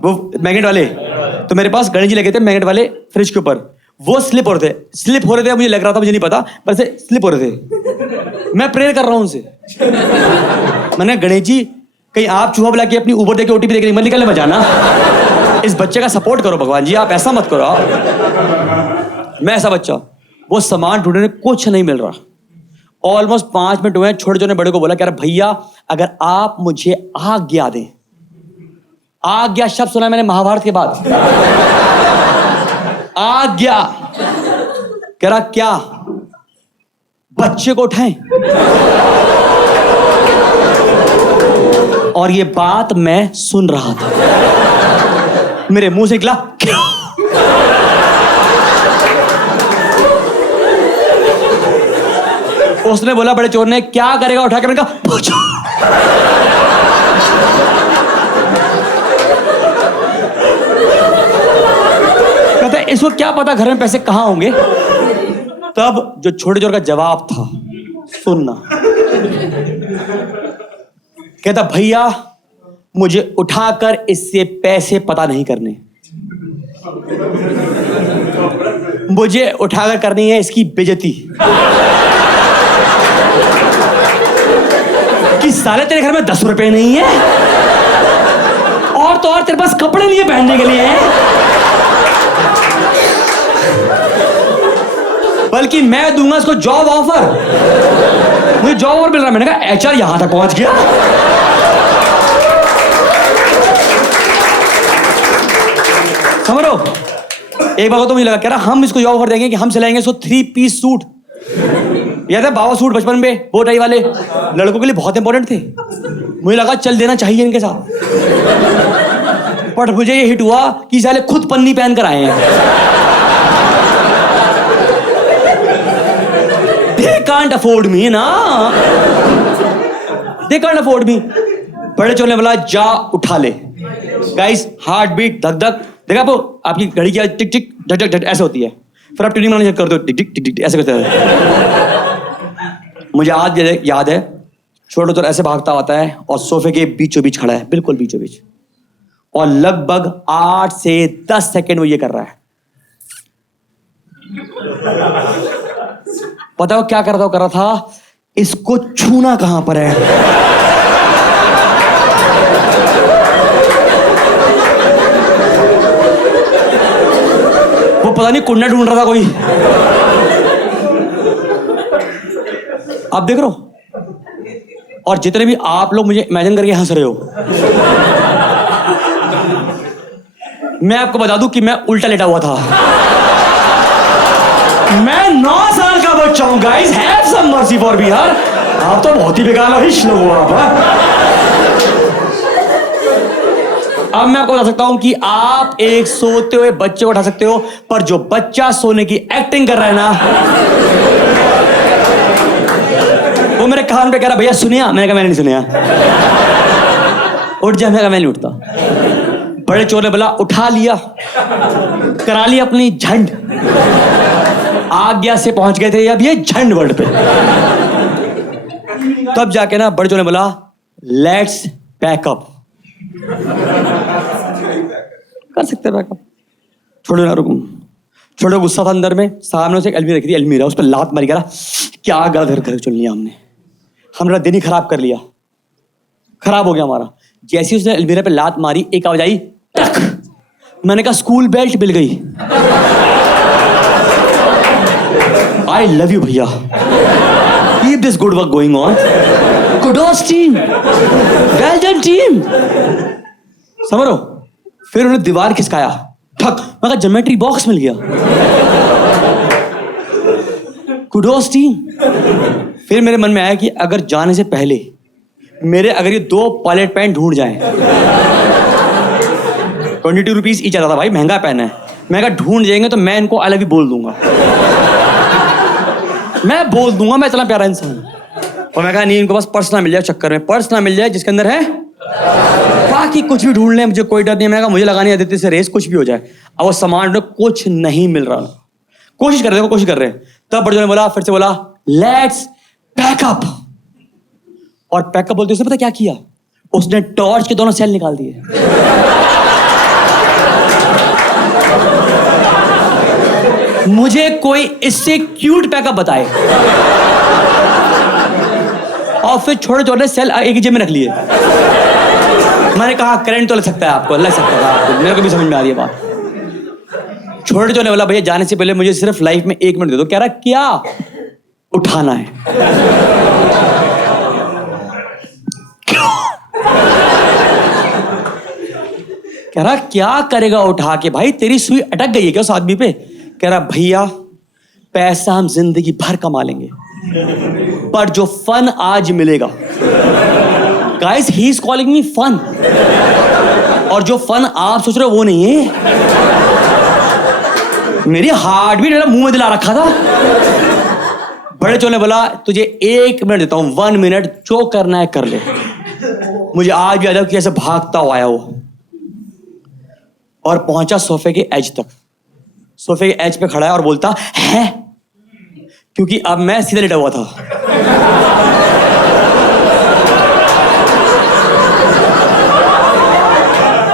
वो मैग्नेट वाले? तो मेरे पास गणेश जी लगे थे मैग्नेट वाले फ्रिज के ऊपर। वो स्लिप हो रहे थे, मुझे लग रहा था, मुझे नहीं पता, पर से स्लिप हो रहे थे। मैं प्रेयर कर रहा हूं उनसे, मैंने गणेश जी कहीं आप चूहा बुला के अपनी ऊबर देके ओटीपी देके मत निकलने बजाना, इस बच्चे का सपोर्ट करो भगवान जी, आप ऐसा मत करो। मैं ऐसा बच्चा, वो सामान ढूंढने कुछ नहीं मिल रहा। ऑलमोस्ट 5 मिनट हुए, छोटे छोटे बड़े को बोला कह रहा भैया अगर आप मुझे आज्ञा दें। आज्ञा शब्द सुना मैंने महाभारत के बाद। आज्ञा। कह रहा क्या? बच्चे को उठाएं। और ये बात मैं सुन रहा था, मेरे मुंह से निकला क्यों? उसने बोला बड़े चोर ने क्या करेगा उठा के? मैंने कहा पूछो। कहता है इसको क्या पता घर में पैसे कहां होंगे। तब जो छोटे चोर का जवाब था सुनना, कहता भैया मुझे उठाकर इससे पैसे पता नहीं करने, मुझे उठाकर करनी है इसकी बेइज्जती। कि साले तेरे घर में 10 रुपए नहीं है तो और तेरे पास कपड़े नहीं है पहनने के लिए, बल्कि मैं दूंगा इसको जॉब ऑफर। मुझे जॉब ऑफर मिल रहा है। मैंने कहा एचआर यहां तक पहुंच गया। समझ लो, एक बार तो मुझे लगा, कह रहा हम इसको जॉब ऑफर देंगे कि हम सिलाएंगे इसको 3 पीस सूट। याद है बाबा सूट बचपन में वो टाई वाले, लड़कों के लिए बहुत इंपॉर्टेंट थे। मुझे लगा चल देना चाहिए इनके साथ, पर मुझे ये हिट हुआ कि साले खुद पन्नी पहन कर आए हैं। They can't afford me ना, they can't afford me। बड़े चोले वाला जा उठा ले। गाइस हार्ट बीट धक धक, देखा वो आपकी घड़ी की टिक टिक झट झट झट ऐसे होती है, फिर आप ट्यूनिंग बनाने कर दो टिक टिक टिक टिक ऐसे करते हैं। मुझे आज याद है, छोटा तो ऐसे भागता आता है और सोफे के बीचों बीच खड़ा है, बिल्कुल बीचों बीच, और लगभग 8 से 10 सेकंड वो ये कर रहा है। पता हो क्या कर रहा था? इसको छूना कहां पर है। वो पता नहीं कुंडा ढूंढ रहा था कोई। आप देख रहे हो, और जितने भी आप लोग मुझे इमेजिन करके हंस रहे हो, मैं आपको बता दूं कि मैं उल्टा लेटा हुआ था। मैं 9 साल का बच्चा हूं। Guys have some mercy for me यार। आप तो बहुत ही बेकार लोग हो आप। अब मैं आपको बता सकता हूं कि आप एक सोते हुए बच्चे को उठा सकते हो, पर जो बच्चा सोने की एक्टिंग कर रहा है ना, वो मेरे कान पे कह रहा भैया सुनिया। मैंने कहा मैंने नहीं सुनिया, उठ जा। मैं कहा मैं नहीं उठता। बड़े चोर ने बोला उठा लिया, करा लिया अपनी झंड, आज्ञा से पहुंच गए थे अब ये झंड वर्ड पे। तब जाके ना बड़े चोर ने बोला लेट्स पैकअप। कर सकते बैकअप, छोड़ो ना, रुको। छोड़ो, गुस्सा था अंदर में। सामने से एक अलमीरा रखी थी, अलमीरा, उस पर लात मारी। करा क्या गलत घर चुन लिया हमने, हमारा दिन ही खराब कर लिया, खराब हो गया हमारा। जैसी उसने अलमीरा पे लात मारी, एक आवाज आई टक। मैंने कहा स्कूल बेल्ट मिल गई। आई लव यू भैया, keep this good work going on, kudos team, well done team. समझ लो, फिर उन्हें दीवार खिसकाया, ठक। मैं कहा ज्योमेट्री बॉक्स मिल गया, कुडोस टीम। फिर मेरे मन में आया कि अगर जाने से पहले मेरे अगर ये 2 पायलट पैंट ढूंढ जाएं, 22 रुपीज ईच आता था भाई, महंगा पेन है। मैं कहा ढूंढ जाएंगे तो मैं इनको आई लव यू बोल दूंगा, मैं बोल दूंगा मैं इतना प्यारा इंसान। और मैं कहा नहीं, इनको बस पर्स ना मिल जाए, चक्कर में पर्स ना मिल जाए जिसके अंदर है, बाकी कुछ भी ढूंढ ले, मुझे कोई डर नहीं है। मैं कहा मुझे लगानी आदित्य से रेस, कुछ भी हो जाए। अब वो सामान में कुछ नहीं मिल रहा, कोशिश कर रहे हैं, कोशिश कर रहे हैं। तब बड़े ने बोला, फिर से बोला लेट्स पैकअप। और पैकअप बोलते उसने पता क्या किया, उसने टॉर्च के दोनों सेल निकाल दिए। मुझे कोई इससे क्यूट पैकअप बताए। और फिर छोटे छोटे सेल एक ही जेब में रख लिए। मैंने कहा करंट तो लग सकता है आपको, लग सकता है आपको, मेरे को भी समझ में आ रही है बात। छोटे छोटे बोला भैया जाने से पहले मुझे सिर्फ लाइफ में 1 मिनट दे दो। कह रहा क्या उठाना है? कह रहा क्या करेगा उठा के? भाई तेरी सुई अटक गई है क्या उस आदमी पे? कह रहा भैया पैसा हम जिंदगी भर कमा लेंगे, पर जो फन आज मिलेगा, guys he is calling me fun, और जो फन आप सोच रहे हो वो नहीं है। मेरी हार्ट भी मेरा मुंह में दिला रखा था। बड़े चोर ने बोला तुझे 1 मिनट देता हूं, 1 मिनट, जो करना है कर ले। मुझे आज भी याद है कि ऐसे भागता हुआ आया वो और पहुंचा सोफे के एज तक। सोफे के एज पे खड़ा है और बोलता है, क्योंकि अब मैं सीधे लेटा हुआ था।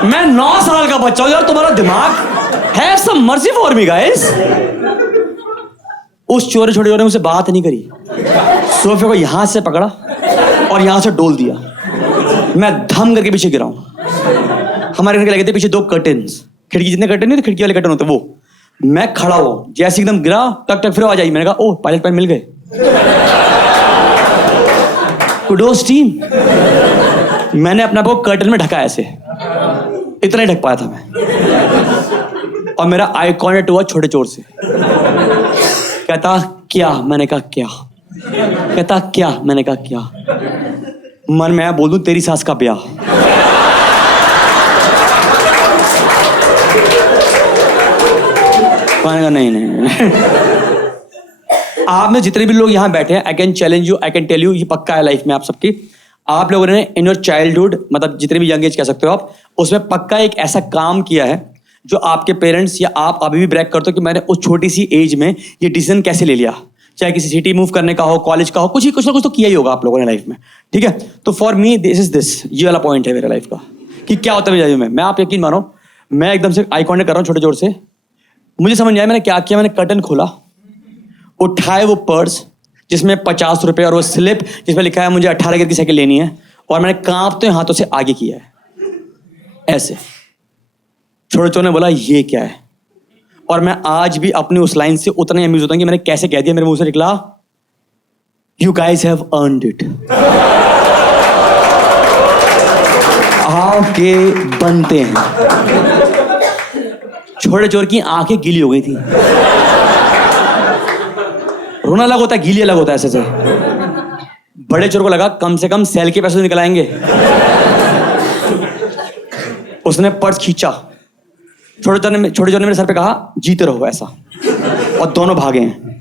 मैं 9 साल का बच्चा हूं यार, तुम्हारा दिमाग है सम मर्सी फॉर मी गाइस। उस चोरे छोटे ने मुझसे बात नहीं करी, सोफे को यहां से पकड़ा और यहां से डोल दिया। मैं धम करके पीछे गिरा हूं। हमारे घर के लगे थे पीछे 2 कर्टन्स, खिड़की जितने कर्टन नहीं थे, खिड़की वाले कर्टन होते वो। मैं खड़ा हुआ, जैसे एकदम गिरा, टक टक फिर आवाज आई। मैंने कहा ओह पायलट पैन मिल गए। Kudos team. मैंने अपने आप को कर्टन में ढका ऐसे, इतना ही ढक पाया था मैं। और मेरा आई कॉन्टेक्ट हुआ छोटे चोर से। कहता क्या? मैंने कहा क्या? कहता क्या? मैंने कहा क्या? मन में बोल दूं तेरी सास का ब्याह। मैंने कहा नहीं। आप में जितने भी लोग यहाँ बैठे हैं, I can challenge you, I can tell you, ये पक्का है लाइफ में आप सबकी। आप लोगों ने इन योर चाइल्डहुड, मतलब जितने भी यंग एज कह सकते हो आप, उसमें पक्का एक ऐसा काम किया है जो आपके पेरेंट्स या आप अभी भी ब्रैक करते हो कि मैंने उस छोटी सी एज में ये डिसीजन कैसे ले लिया। चाहे किसी सिटी मूव करने का हो, कॉलेज का हो, कुछ ना कुछ तो किया ही होगा आप लोगों ने लाइफ में, ठीक है। तो फॉर मी दिस ये वाला पॉइंट है मेरे लाइफ का कि क्या होता है मेरी लाइफ में। मैं, आप यकीन मानो, मैं एकदम से आई कॉन्टेक्ट कर रहा हूँ छोटे जोर से, मुझे समझ नहीं आया मैंने क्या किया। मैंने कर्टन खोला, उठाए वो पर्स जिसमें 50 रुपए और वो स्लिप जिसमें लिखा है मुझे 18 गियर की साइकिल लेनी है, और मैंने कांपते हाथों से आगे किया है ऐसे। छोटे चोर ने बोला ये क्या है, और मैं आज भी अपनी उस लाइन से उतना ही अम्यूज होता हूं कि मैंने कैसे कह दिया। मेरे मुंह से निकला you guys have earned it. आपके बनते हैं। छोटे चोर की आंखें गीली हो गई थी। रोना अलग होता है, गीली अलग होता है ऐसे से। बड़े चोर को लगा कम से कम सेल के पैसे तो निकल आएंगे। उसने पर्स खींचा, छोटे चोर ने मेरे सर पे कहा जीते रहो ऐसा, और दोनों भागे हैं।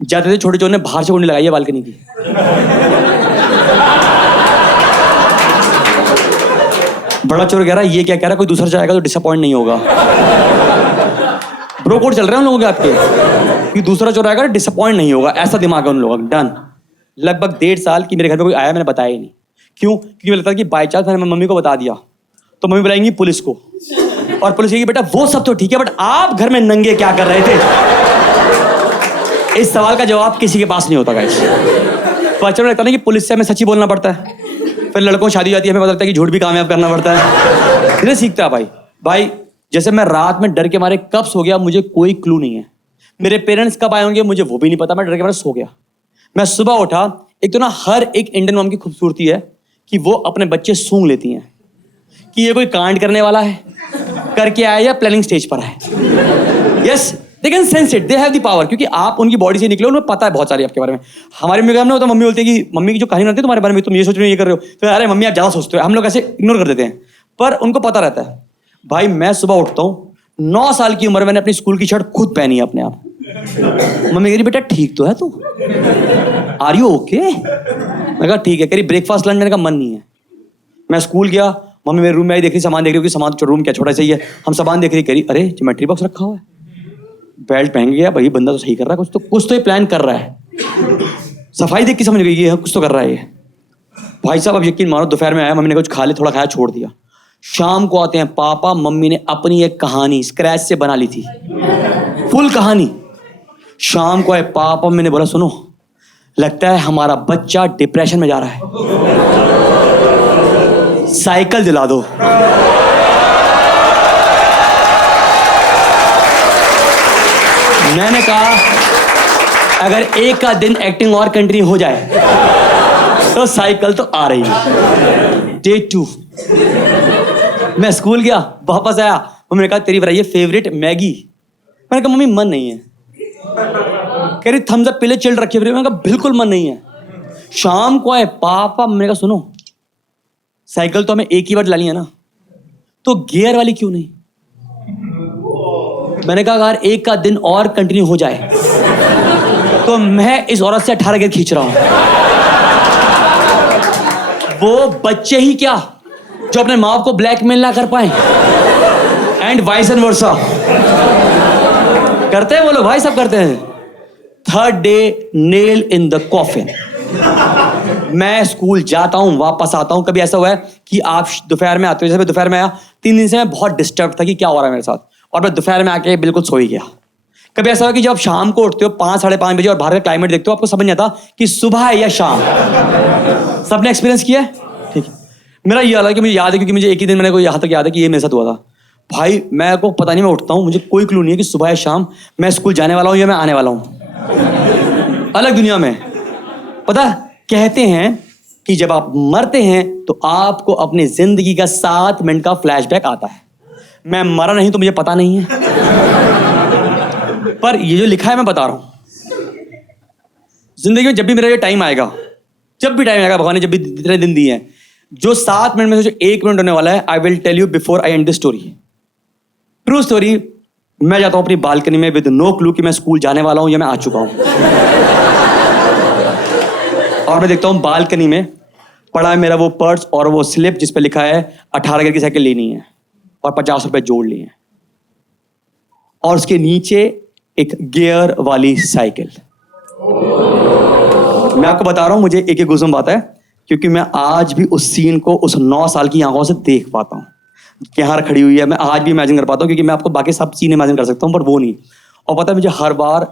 जाते थे छोटे चोर ने बाहर से कुंडी लगाई है बालकनी की। बड़ा चोर कह रहा है ये क्या कह रहा है, कोई दूसरा जाएगा तो डिसअपॉइंट नहीं होगा। ब्रो कोड चल रहे हैं उन लोगों के आपके कि दूसरा चोर आएगा डिसअपॉइंट नहीं होगा, ऐसा दिमाग है उन लोगों का। डन। लगभग 1.5 साल की मेरे घर में कोई आया, मैंने बताया ही नहीं। क्यों? क्योंकि मुझे लगता है कि बाई चांस मैंने मम्मी को बता दिया तो मम्मी बुलाएंगी पुलिस को, और पुलिस कहेगी बेटा वो सब तो ठीक है बट आप घर में नंगे क्या कर रहे थे। इस सवाल का जवाब किसी के पास नहीं होता गाइस। बच्चों को लगता है कि पुलिस से हमें सच्ची बोलना पड़ता है, फिर लड़कों को शादी हो जाती है, हमें पता लगता है कि झूठ भी कामयाब करना पड़ता है। धीरे सीखता है भाई। जैसे मैं रात में डर के मारे कब सो गया मुझे कोई क्लू नहीं है। मेरे पेरेंट्स कब आए होंगे मुझे वो भी नहीं पता, मैं डर के मारे सो गया। मैं सुबह उठा, एक तो ना हर एक इंडियन मॉम की खूबसूरती है कि वो अपने बच्चे सूंघ लेती हैं कि ये कोई कांड करने वाला है, करके आया या प्लानिंग स्टेज पर है। Yes, they can sense it, they have the power, क्योंकि आप उनकी बॉडी से निकले, उन्हें पता है बहुत सारी आपके बारे में। हमारी मम्मी का ना होता, मम्मी बोलती है कि मम्मी की जो कहानी बनती है तुम्हारे बारे में, तुम ये सोच रहे हो, ये कर रहे हो, तो अरे मम्मी आप ज्यादा सोचते हो, हम लोग ऐसे इग्नोर कर देते हैं, पर उनको पता रहता है। भाई मैं सुबह उठता हूँ, 9 साल की उम्र मैंने अपनी स्कूल की शर्ट खुद पहनी है अपने आप। मम्मी कह रही बेटा ठीक तो है तू, आर यू ओके? मैं कहा ठीक है। कह रही ब्रेकफास्ट लंच, मैंने कहा मन नहीं है। मैं स्कूल गया, मम्मी मेरे रूम में आई, देख रही सामान देख रही कि सामान रूम क्या छोटा सही है, हम सामान देख रही, कह रही अरे ज्योमेट्री बॉक्स रखा हुआ है, बेल्ट पहन गया भाई, बंदा तो सही कर रहा है, कुछ तो ये प्लान कर रहा है। सफाई देख के समझ गई ये कुछ तो कर रहा है ये। भाई साहब अब यकीन मानो, दोपहर में आया, मम्मी ने कुछ खा ले, थोड़ा खाया, छोड़ दिया। शाम को आते हैं पापा, मम्मी ने अपनी एक कहानी स्क्रैच से बना ली थी, फुल कहानी। शाम को आए पापा, मम्मी ने बोला सुनो लगता है हमारा बच्चा डिप्रेशन में जा रहा है, साइकिल दिला दो। मैंने कहा अगर एक का दिन एक्टिंग और कंटिन्यू हो जाए तो साइकिल तो आ रही है। डे 2 मैं स्कूल गया, वापस आया, मम्मी ने कहा तेरी बताइए फेवरेट मैगी। मैंने कहा मम्मी मन नहीं है। कह रही थम्स अप पीले चिल्ड रखी। मैंने कहा बिल्कुल मन नहीं है। शाम को आए पापा, मैंने कहा सुनो साइकिल तो हमें एक ही बार लानी है ना, तो गियर वाली क्यों नहीं? मैंने कहा अगर एक का दिन और कंटिन्यू हो जाए तो मैं इस औरत से 18 गियर खींच रहा हूं। वो बच्चे ही क्या जो अपने माँ बाप को ब्लैकमेल ना कर पाए, एंड वाइस एंड वर्सा। करते हैं वो लोग भाई, सब करते हैं। 3rd day nail in the coffin. मैं स्कूल जाता हूं, वापस आता हूं। कभी ऐसा हुआ है कि आप दोपहर में आते हो, जैसे मैं दोपहर में आया, 3 दिन से मैं बहुत डिस्टर्ब था कि क्या हो रहा है मेरे साथ, और मैं दोपहर में आके बिल्कुल सो ही गया। कभी ऐसा हुआ कि जब आप शाम को उठते हो 5 साढ़े 5 बजे और बाहर का क्लाइमेट देखते हो, आपको समझ नहीं आता कि सुबह है या शाम। सबने एक्सपीरियंस किया है? ठीक है। मेरा ये हाल है कि मुझे याद है, क्योंकि मुझे एक ही दिन मैंने को यहाँ तक याद है कि ये मेरे साथ हुआ था भाई। मैं को पता नहीं, मैं उठता हूँ, मुझे कोई क्लू नहीं है कि सुबह या शाम मैं स्कूल जाने वाला हूँ या मैं आने वाला हूँ। अलग दुनिया में। पता कहते हैं कि जब आप मरते हैं तो आपको अपनी जिंदगी का 7 मिनट का फ्लैशबैक आता है। मैं मरा नहीं तो मुझे पता नहीं है, पर ये जो लिखा है मैं बता रहा हूं। जिंदगी में जब भी मेरा ये टाइम आएगा, जब भी टाइम आएगा, भगवान ने जब भी इतने दिन दिए हैं, जो 7 मिनट में से जो 1 मिनट होने वाला है, I will tell you before I end the story. True story. मैं जाता हूं अपनी बालकनी में विद नो क्लू कि मैं स्कूल जाने वाला हूं या मैं आ चुका हूं। और मैं देखता हूं बालकनी में पड़ा है मेरा वो पर्स और वो स्लिप जिस पे लिखा है 18 गियर की साइकिल लेनी है और 50 रुपए जोड़ लिए हैं, और उसके नीचे एक गियर वाली साइकिल। मैं आपको बता रहा हूं, मुझे एक गूज़बम्प आता है, क्योंकि मैं आज भी उस सीन को उस 9 साल की आंखों से देख पाता हूं। यहाँ खड़ी हुई है, मैं आज भी इमेजिन कर पाता हूं, क्योंकि मैं आपको बाकी सब सीन इमेजिन कर सकता हूं पर वो नहीं। और पता है मुझे हर बार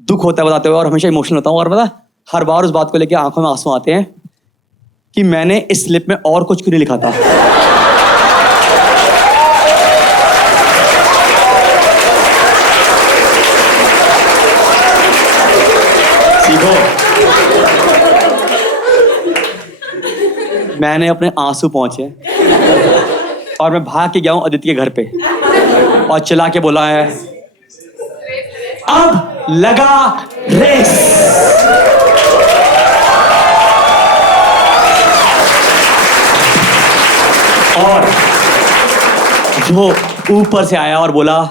दुख होता है बताते हुए, और हमेशा इमोशनल होता हूं, और पता हर बार उस बात को लेकर आंखों में आंसू आते हैं कि मैंने इस स्लिप में और कुछ क्यों नहीं लिखा था। सीखो। मैंने अपने आंसू पहुंचे और मैं भाग के गया हूं अदिति के घर पे और चिल्ला के बोला है, अब लगा रेस। और जो ऊपर से आया और बोला,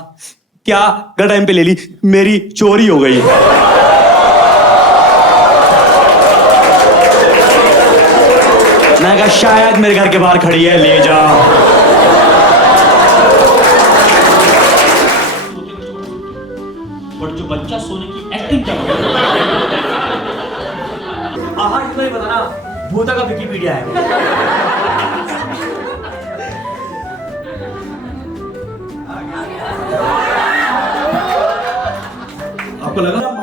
क्या गलत टाइम पे ले ली, मेरी चोरी हो गई। मैं कहा शायद मेरे घर के बाहर खड़ी है, ले जा। बट जो बच्चा सोने की एक्टिंग कर रहा है, इतना ही बताना भूता का विकिपीडिया है। आपको लगा